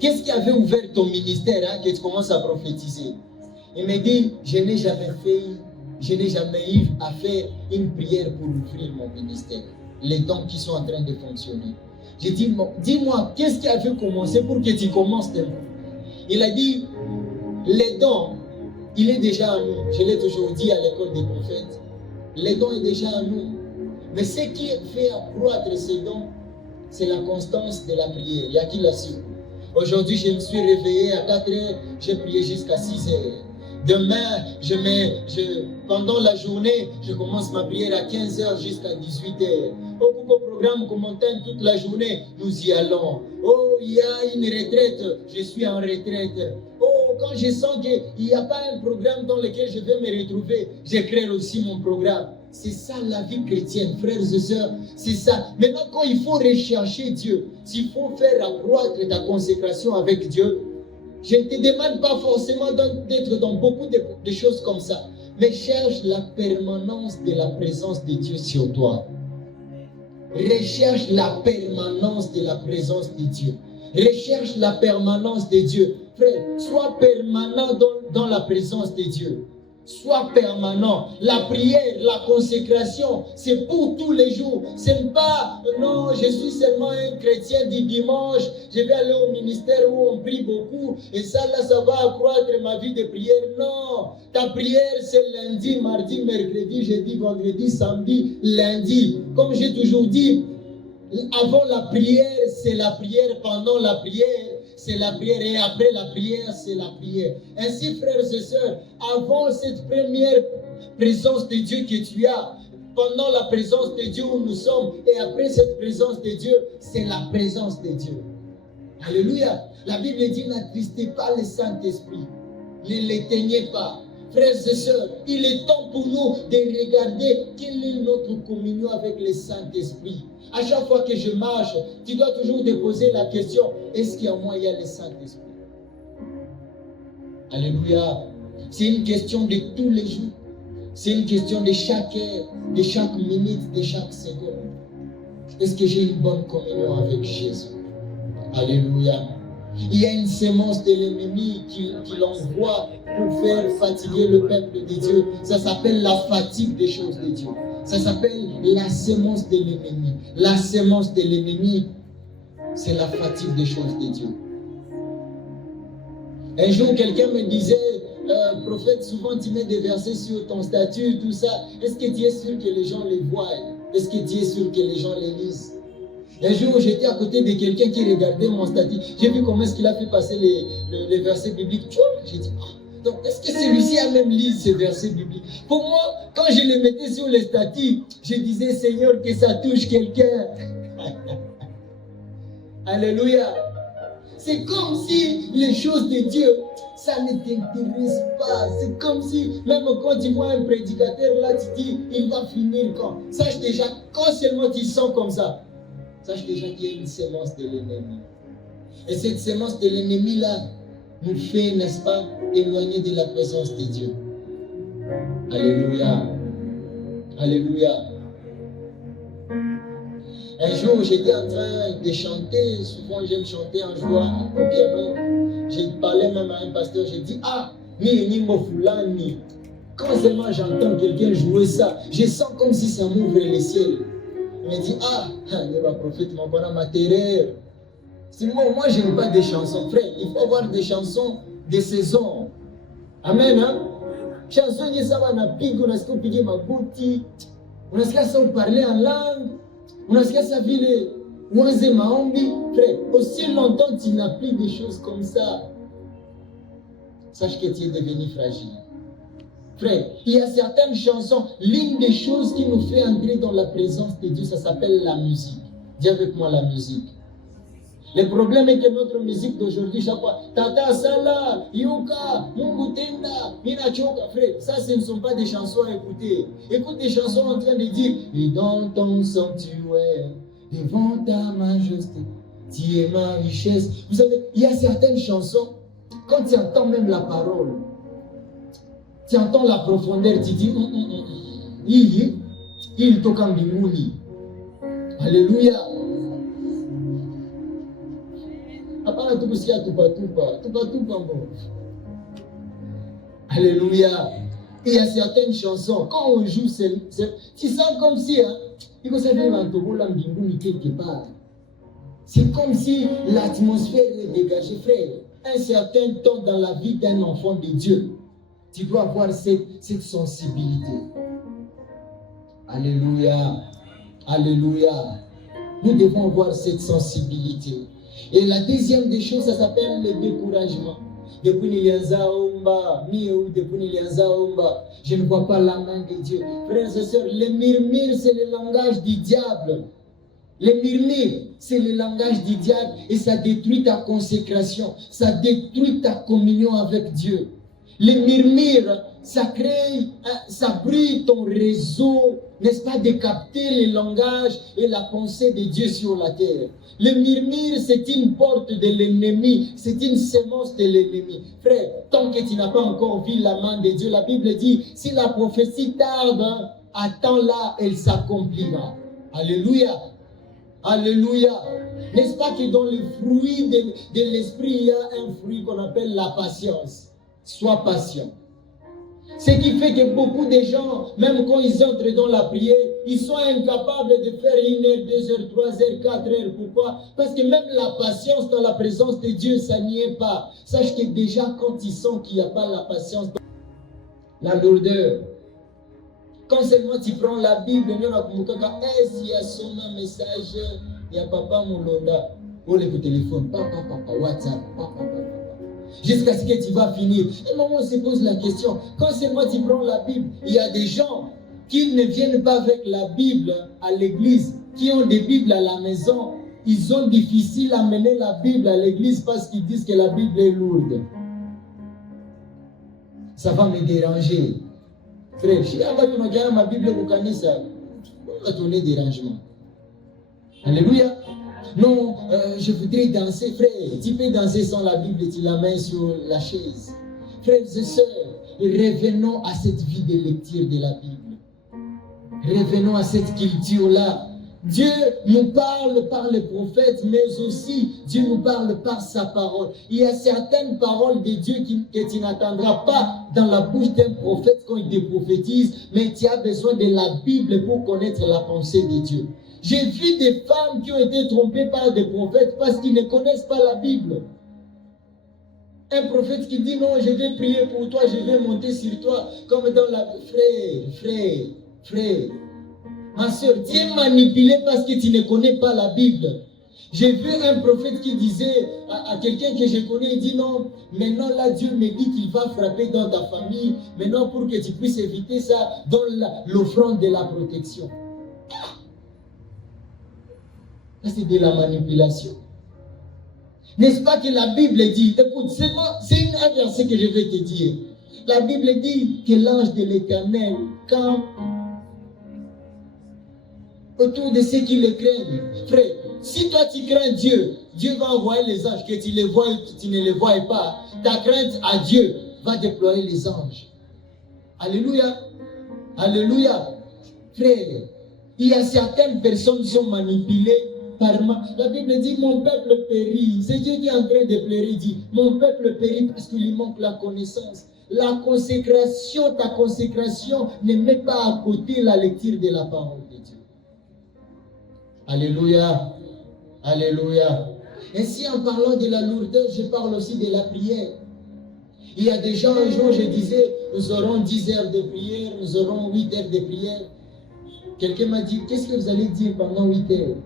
Qu'est-ce qui avait ouvert ton ministère, que tu commences à prophétiser? Il me dit, je n'ai jamais eu à faire une prière pour ouvrir mon ministère. Les dons qui sont en train de fonctionner. J'ai dit, dis-moi, qu'est-ce qui avait commencé pour que tu commences de moi? Il a dit, les dons, il est déjà en nous. Je l'ai toujours dit à l'école des prophètes. Les dons est déjà en nous. Mais ce qui fait accroître ces dons, c'est la constance de la prière. Il y a qui l'a su? Aujourd'hui, je me suis réveillé à 4 heures, j'ai prié jusqu'à 6 heures. Demain, pendant la journée, je commence ma prière à 15 heures jusqu'à 18 heures. Au programme qu'on montagne toute la journée, nous y allons. Oh, il y a une retraite, je suis en retraite. Oh, quand je sens qu'il n'y a pas un programme dans lequel je vais me retrouver, j'écris aussi mon programme. C'est ça la vie chrétienne, frères et sœurs, c'est ça. Maintenant, quand il faut rechercher Dieu, s'il faut faire accroître ta consécration avec Dieu, je ne te demande pas forcément d'être dans beaucoup de choses comme ça, mais cherche la permanence de la présence de Dieu sur toi. Recherche la permanence de la présence de Dieu. Recherche la permanence de Dieu. Frère, sois permanent dans la présence de Dieu. Sois permanent. La prière, la consécration, c'est pour tous les jours. C'est pas, non, je suis seulement un chrétien du dimanche, je vais aller au ministère où on prie beaucoup, et ça là, ça va accroître ma vie de prière. Non, ta prière c'est lundi, mardi, mercredi, jeudi, vendredi, samedi, lundi. Comme j'ai toujours dit, avant la prière, c'est la prière, pendant la prière, c'est la prière, et après la prière, c'est la prière. Ainsi, frères et sœurs, avant cette première présence de Dieu que tu as, pendant la présence de Dieu où nous sommes, et après cette présence de Dieu, c'est la présence de Dieu. Alléluia. La Bible dit, n'attristez pas le Saint-Esprit, ne l'éteignez pas. Frères et sœurs, il est temps pour nous de regarder quelle est notre communion avec le Saint-Esprit. À chaque fois que je marche, tu dois toujours te poser la question, est-ce qu'en moi il y a le Saint-Esprit? Alléluia. C'est une question de tous les jours. C'est une question de chaque heure, de chaque minute, de chaque seconde. Est-ce que j'ai une bonne communion avec Jésus? Alléluia. Il y a une sémence de l'ennemi qui l'envoie pour faire fatiguer le peuple de Dieu. Ça s'appelle la fatigue des choses de Dieu. Ça s'appelle la sémence de l'ennemi. La sémence de l'ennemi, c'est la fatigue des choses de Dieu. Un jour, quelqu'un me disait, prophète, souvent tu mets des versets sur ton statut, tout ça. Est-ce que tu es sûr que les gens les voient? Est-ce que tu es sûr que les gens les lisent? Un jour, j'étais à côté de quelqu'un qui regardait mon statut. J'ai vu comment est-ce qu'il a fait passer les versets bibliques. J'ai dit, donc est-ce que celui-ci a même lu ces versets bibliques? Pour moi, quand je les mettais sur les statuts, je disais, Seigneur, que ça touche quelqu'un. Alléluia. C'est comme si les choses de Dieu, ça ne t'intéresse pas. C'est comme si, même quand tu vois un prédicateur, là, tu dis, il va finir quand? Sache déjà, quand seulement tu sens comme ça, sache déjà qu'il y a une sémence de l'ennemi. Et cette sémence de l'ennemi-là nous fait, n'est-ce pas, éloigner de la présence de Dieu. Alléluia. Alléluia. Un jour, j'étais en train de chanter. Souvent, j'aime chanter en jouant au piano. J'ai parlé même à un pasteur. J'ai dit, Quand seulement j'entends quelqu'un jouer ça, je sens comme si ça m'ouvre les cieux. Il me dit, il va prophète, mon bonhomme, ma terreur. Moi, je n'aime pas des chansons. Frère, il faut avoir des chansons de saison. Amen. Hein? Chanson, ça va na pigo, on a ce qu'on pigue ma bouti. On a ce qu'on parler en langue. On a ce qu'on vile. Ouanze maombi. Frère, aussi longtemps tu n'as plus des choses comme ça, sache que tu es devenu fragile. Frère, il y a certaines chansons, l'une des choses qui nous fait entrer dans la présence de Dieu, ça s'appelle la musique. Dis avec moi la musique. Le problème est que notre musique d'aujourd'hui, chaque fois, Tata Sala, Yuka, Mungutenda, Minachoka, frère, ça ce ne sont pas des chansons à écouter. Écoute des chansons en train de dire, et dans ton sanctuaire, devant ta majesté, tu es ma richesse. Vous savez, il y a certaines chansons, quand tu entends même la parole, tu entends la profondeur, tu dis, il toque en bimouni. Alléluia. Alléluia. Il y a certaines chansons, quand on joue, tu sens comme si, quelque part. C'est comme si l'atmosphère est dégagée, frère. Un certain temps dans la vie d'un enfant de Dieu, tu dois avoir cette sensibilité. Alléluia. Alléluia. Nous devons avoir cette sensibilité. Et la deuxième des choses, ça s'appelle le découragement. Je ne vois pas la main de Dieu. Frères et sœurs, les murmures, c'est le langage du diable. Les murmures, c'est le langage du diable et ça détruit ta consécration, ça détruit ta communion avec Dieu. Les murmures, ça crée, ça brille ton réseau, n'est-ce pas, de capter le langage et la pensée de Dieu sur la terre. Le murmure, c'est une porte de l'ennemi, c'est une sémence de l'ennemi. Frère, tant que tu n'as pas encore vu la main de Dieu, la Bible dit, si la prophétie tarde, attends-la, elle s'accomplira. Alléluia. Alléluia. N'est-ce pas que dans le fruit de l'esprit, il y a un fruit qu'on appelle la patience. Sois patient. Ce qui fait que beaucoup de gens, même quand ils entrent dans la prière, ils sont incapables de faire 1 heure, 2 heures, 3 heures, 4 heures. Pourquoi? Parce que même la patience dans la présence de Dieu, ça n'y est pas. Sache que déjà, quand ils sentent qu'il n'y a pas la patience, la lourdeur, quand seulement tu prends la Bible, il y a son message, il y a papa Moulonda, ou le téléphone, papa, WhatsApp, papa. Jusqu'à ce que tu vas finir. Et maman se pose la question, quand seulement tu prends la Bible, il y a des gens qui ne viennent pas avec la Bible à l'église, qui ont des Bibles à la maison, ils ont difficile à mener la Bible à l'église parce qu'ils disent que la Bible est lourde. Ça va me déranger. Frère, si on va ma Bible au Kanisa, on va tourner dérangement. Alléluia. Non, je voudrais danser, frère. Tu peux danser sans la Bible et tu la mets sur la chaise. Frères et sœurs, revenons à cette vie de lecture de la Bible. Revenons à cette culture-là. Dieu nous parle par les prophètes, mais aussi Dieu nous parle par sa parole. Il y a certaines paroles de Dieu que tu n'attendras pas dans la bouche d'un prophète quand il te prophétise, mais tu as besoin de la Bible pour connaître la pensée de Dieu. J'ai vu des femmes qui ont été trompées par des prophètes parce qu'ils ne connaissent pas la Bible. Un prophète qui dit non, je vais prier pour toi, je vais monter sur toi, comme dans la... Frère, ma soeur, tu es manipulé parce que tu ne connais pas la Bible. J'ai vu un prophète qui disait à quelqu'un que je connais, il dit non, maintenant là Dieu me dit qu'il va frapper dans ta famille, maintenant pour que tu puisses éviter ça, donne l'offrande de la protection. Ça c'est de la manipulation. N'est-ce pas que la Bible dit, écoute, c'est un verset que je vais te dire. La Bible dit que l'ange de l'Éternel campe autour de ceux qui le craignent. Frère, si toi tu crains Dieu, Dieu va envoyer les anges, que tu les vois ou tu ne les vois pas. Ta crainte à Dieu va déployer les anges. Alléluia. Alléluia. Frère, il y a certaines personnes qui sont manipulées par moi. La Bible dit, mon peuple périt. C'est Dieu qui est en train de pleurer. Il dit, mon peuple périt parce qu'il lui manque la connaissance. La consécration, ta consécration, ne met pas à côté la lecture de la parole de Dieu. Alléluia. Alléluia. Ainsi, en parlant de la lourdeur, je parle aussi de la prière. Il y a des gens, un jour, je disais, nous aurons 10 heures de prière, nous aurons 8 heures de prière. Quelqu'un m'a dit, qu'est-ce que vous allez dire pendant 8 heures?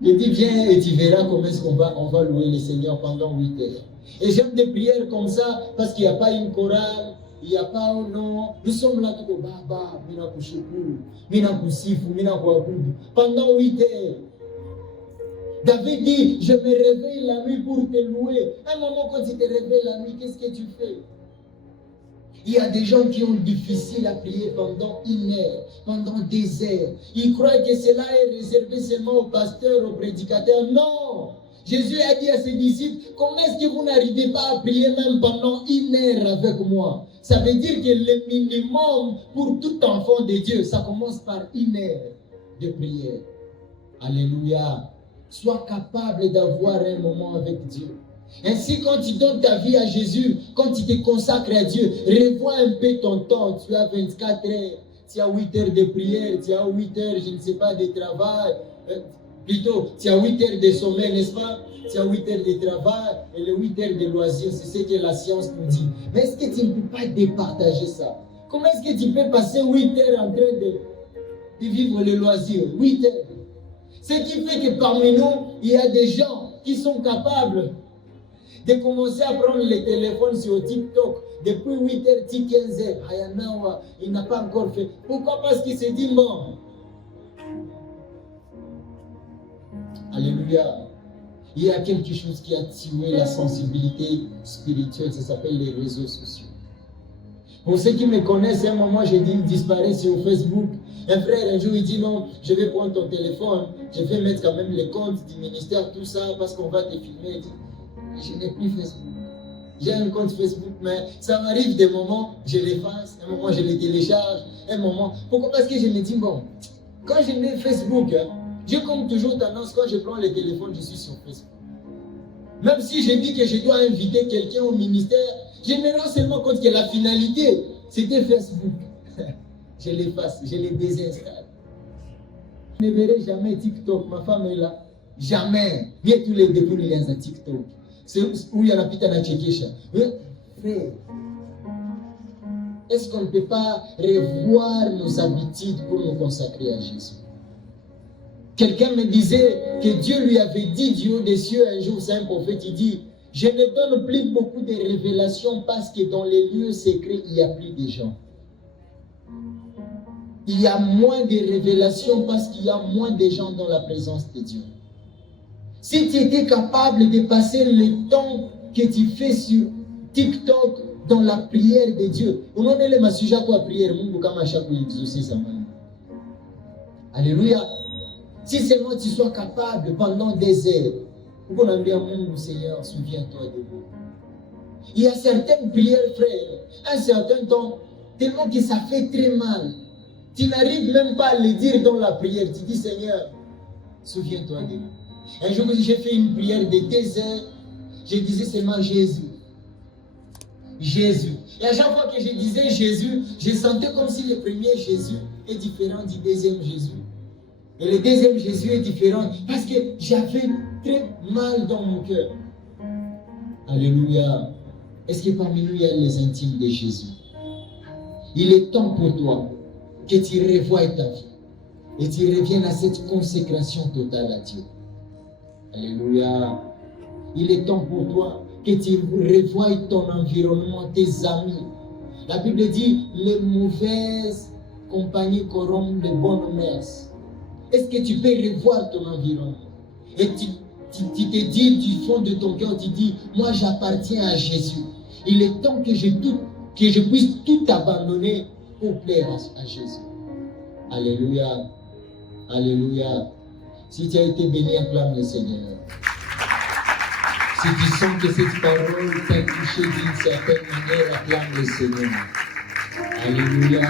Je dis, viens et tu verras comment est-ce qu'on va louer le Seigneur pendant 8 heures. Et j'aime des prières comme ça, parce qu'il n'y a pas une chorale, il n'y a pas un nom. Nous sommes là tout au baba, pendant 8 heures. David dit, je me réveille la nuit pour te louer. Un moment quand tu te réveilles la nuit, qu'est-ce que tu fais? Il y a des gens qui ont difficile à prier pendant 1 heure, pendant 2 heures. Ils croient que cela est réservé seulement aux pasteurs, aux prédicateurs. Non! Jésus a dit à ses disciples, comment est-ce que vous n'arrivez pas à prier même pendant 1 heure avec moi? Ça veut dire que le minimum pour tout enfant de Dieu, ça commence par 1 heure de prière. Alléluia. Sois capable d'avoir un moment avec Dieu. Ainsi, quand tu donnes ta vie à Jésus, quand tu te consacres à Dieu, revois un peu ton temps. Tu as 24 heures, tu as 8 heures de prière, tu as 8 heures, je ne sais pas, de travail. Plutôt, tu as 8 heures de sommeil, n'est-ce pas? Tu as 8 heures de travail et les 8 heures de loisirs. C'est ce que la science nous dit. Mais est-ce que tu ne peux pas départager ça? Comment est-ce que tu peux passer 8 heures en train de vivre les loisirs? 8 heures. Ce qui fait que parmi nous, il y a des gens qui sont capables de commencer à prendre le téléphone sur TikTok depuis 8h, 15h. Il n'a pas encore fait. Pourquoi? Parce qu'il s'est dit non. Alléluia. Il y a quelque chose qui a tué la sensibilité spirituelle. Ça s'appelle les réseaux sociaux. Pour ceux qui me connaissent, à un moment, j'ai dit disparaître sur Facebook. Un frère, un jour, il dit non, je vais prendre ton téléphone, je vais mettre quand même les comptes du ministère, tout ça, parce qu'on va te filmer. Il dit, je n'ai plus Facebook. J'ai un compte Facebook, mais ça m'arrive des moments, je l'efface, un moment, je le télécharge, un moment. Pourquoi? Parce que je me dis, bon, quand je mets Facebook, j'ai comme toujours tendance, quand je prends le téléphone, je suis sur Facebook. Même si je dis que je dois inviter quelqu'un au ministère, je me rends seulement compte que la finalité, c'était Facebook. Je l'efface, je les désinstalle. Je ne verrai jamais TikTok, ma femme est là. Jamais. Il y a tous les débuts, il y a un TikTok. C'est où il y a la pita na tchekesha. Frère, est-ce qu'on ne peut pas revoir nos habitudes pour nous consacrer à Jésus? Quelqu'un me disait que Dieu lui avait dit du haut des cieux un jour, c'est un prophète, il dit, je ne donne plus beaucoup de révélations parce que dans les lieux secrets, il n'y a plus de gens. Il y a moins de révélations parce qu'il y a moins de gens dans la présence de Dieu. Si tu étais capable de passer le temps que tu fais sur TikTok dans la prière de Dieu, alléluia. Si seulement tu sois capable pendant des heures, Seigneur, souviens-toi de nous. Il y a certaines prières, frère, un certain temps, tellement que ça fait très mal. Tu n'arrives même pas à le dire dans la prière. Tu dis, Seigneur, souviens-toi de nous. Un jour, j'ai fait une prière de 2 heures. Je disais seulement Jésus. Jésus. Et à chaque fois que je disais Jésus, je sentais comme si le premier Jésus est différent du deuxième Jésus. Et le deuxième Jésus est différent parce que j'avais très mal dans mon cœur. Alléluia. Est-ce que parmi nous, il y a les intimes de Jésus? Il est temps pour toi que tu revoies ta vie et tu reviennes à cette consécration totale à Dieu. Alléluia. Il est temps pour toi que tu revoies ton environnement, tes amis. La Bible dit, les mauvaises compagnies corrompent les bonnes mœurs. Est-ce que tu peux revoir ton environnement? Et tu te dis du fond de ton cœur, tu dis, moi j'appartiens à Jésus. Il est temps que je puisse tout abandonner pour plaire à Jésus. Alléluia. Alléluia. Si tu as été béni, acclame le Seigneur. Si tu sens que cette parole t'a touché d'une certaine manière, acclame le Seigneur. Alléluia.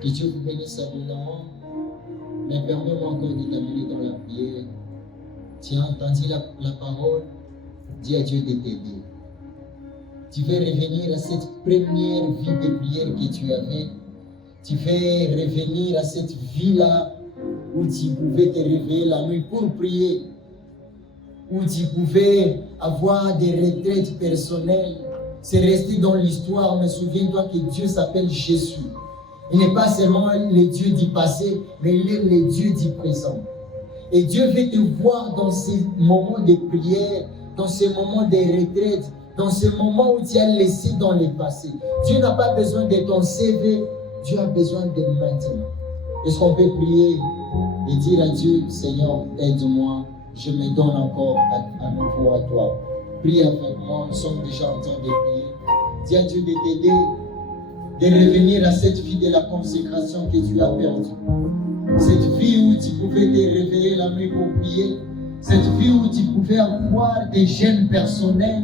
Que Dieu vous bénisse abondamment. Mais permets-moi encore de t'amener dans la prière. Tu as entendu la parole. Dis à Dieu de t'aider. Tu veux revenir à cette première vie de prière que tu avais. Tu veux revenir à cette vie-là où tu pouvais te réveiller la nuit pour prier. Où tu pouvais avoir des retraites personnelles. C'est resté dans l'histoire, mais souviens-toi que Dieu s'appelle Jésus. Il n'est pas seulement le Dieu du passé, mais il est le Dieu du présent. Et Dieu veut te voir dans ces moments de prière, dans ces moments de retraite, dans ces moments où tu as laissé dans le passé. Dieu n'a pas besoin de ton CV, Dieu a besoin de maintenant. Est-ce qu'on peut prier et dire à Dieu, Seigneur, aide-moi, je me donne encore à nouveau à toi. Prie avec moi, nous sommes déjà en train de prier. Dis à Dieu de t'aider, de revenir à cette vie de la consécration que tu as perdue. Cette vie où tu pouvais te réveiller la nuit pour prier. Cette vie où tu pouvais avoir des gênes personnels.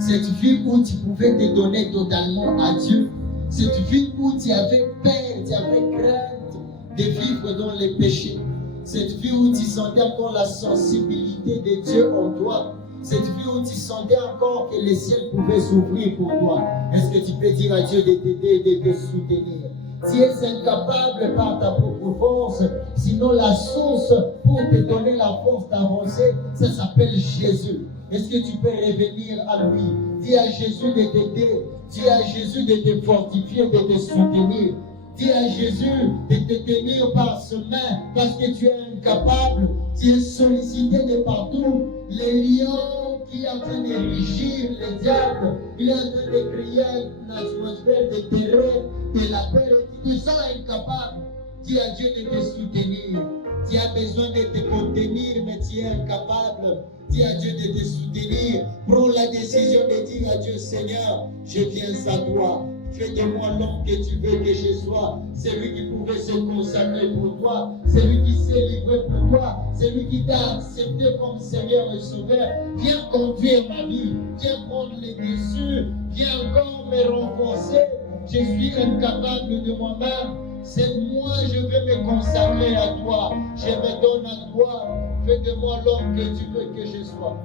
Cette vie où tu pouvais te donner totalement à Dieu. Cette vie où tu avais peur, tu avais crainte de vivre dans les péchés. Cette vie où tu sentais encore la sensibilité de Dieu en toi. Cette vie où tu sentais encore que le ciel pouvait s'ouvrir pour toi. Est-ce que tu peux dire à Dieu de t'aider, de te soutenir? Tu es incapable par ta propre force, sinon la source pour te donner la force d'avancer, ça s'appelle Jésus. Est-ce que tu peux revenir à lui? Dis à Jésus de t'aider, dis à Jésus de te fortifier, de te soutenir. Dis à Jésus de te tenir par ce main parce que tu es incapable. Tu es sollicité de partout. Les lions qui est en train de rugir, le diable, il est en train de créer une atmosphère de terreur, de la peur. Et tu sens incapable. Dis à Dieu de te soutenir. Tu as besoin de te contenir, mais tu es incapable. Dis à Dieu de te soutenir. Prends la décision de dire à Dieu, Seigneur, je viens à toi. Fais de moi l'homme que tu veux que je sois. Celui qui pouvait se consacrer pour toi. Celui qui s'est livré pour toi. Celui qui t'a accepté comme Seigneur et Sauveur. Viens conduire ma vie. Viens prendre les dessus. Viens encore me renforcer. Je suis incapable de moi-même. C'est moi, je veux me consacrer à toi. Je me donne à toi. Fais de moi l'homme que tu veux que je sois.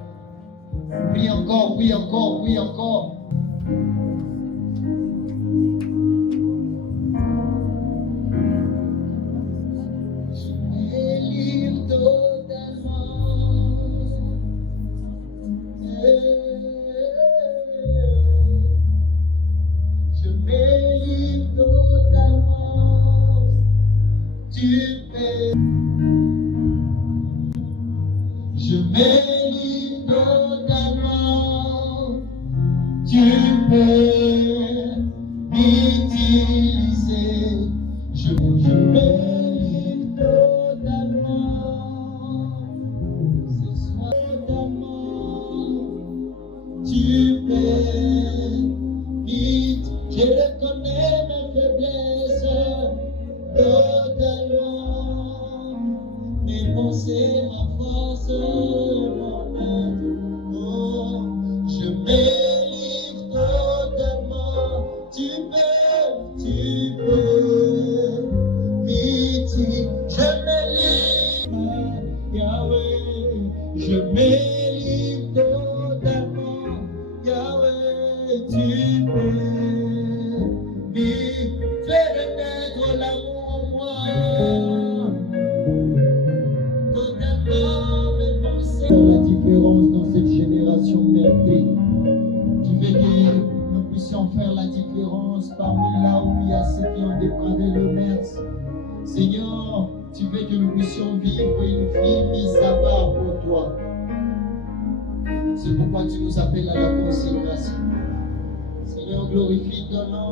Prie encore, prie encore, prie encore. C'est pourquoi tu nous appelles à la consécration. Seigneur, glorifie ton nom,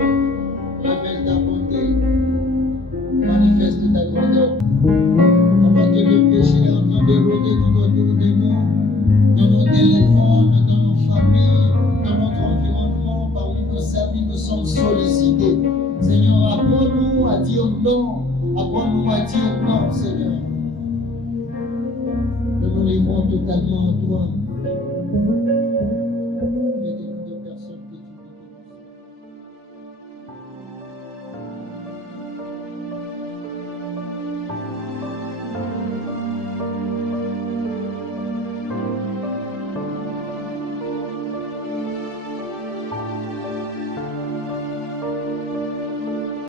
révèle ta bonté, manifeste ta grandeur. Pendant que le péché est en train de rôder tout autour de nous, dans nos téléphones, dans nos familles, dans notre environnement, parmi nos amis, nous sommes sollicités. Seigneur, apprends-nous à dire non. Apprends-nous à dire non, Seigneur. Nous nous livrons totalement à toi.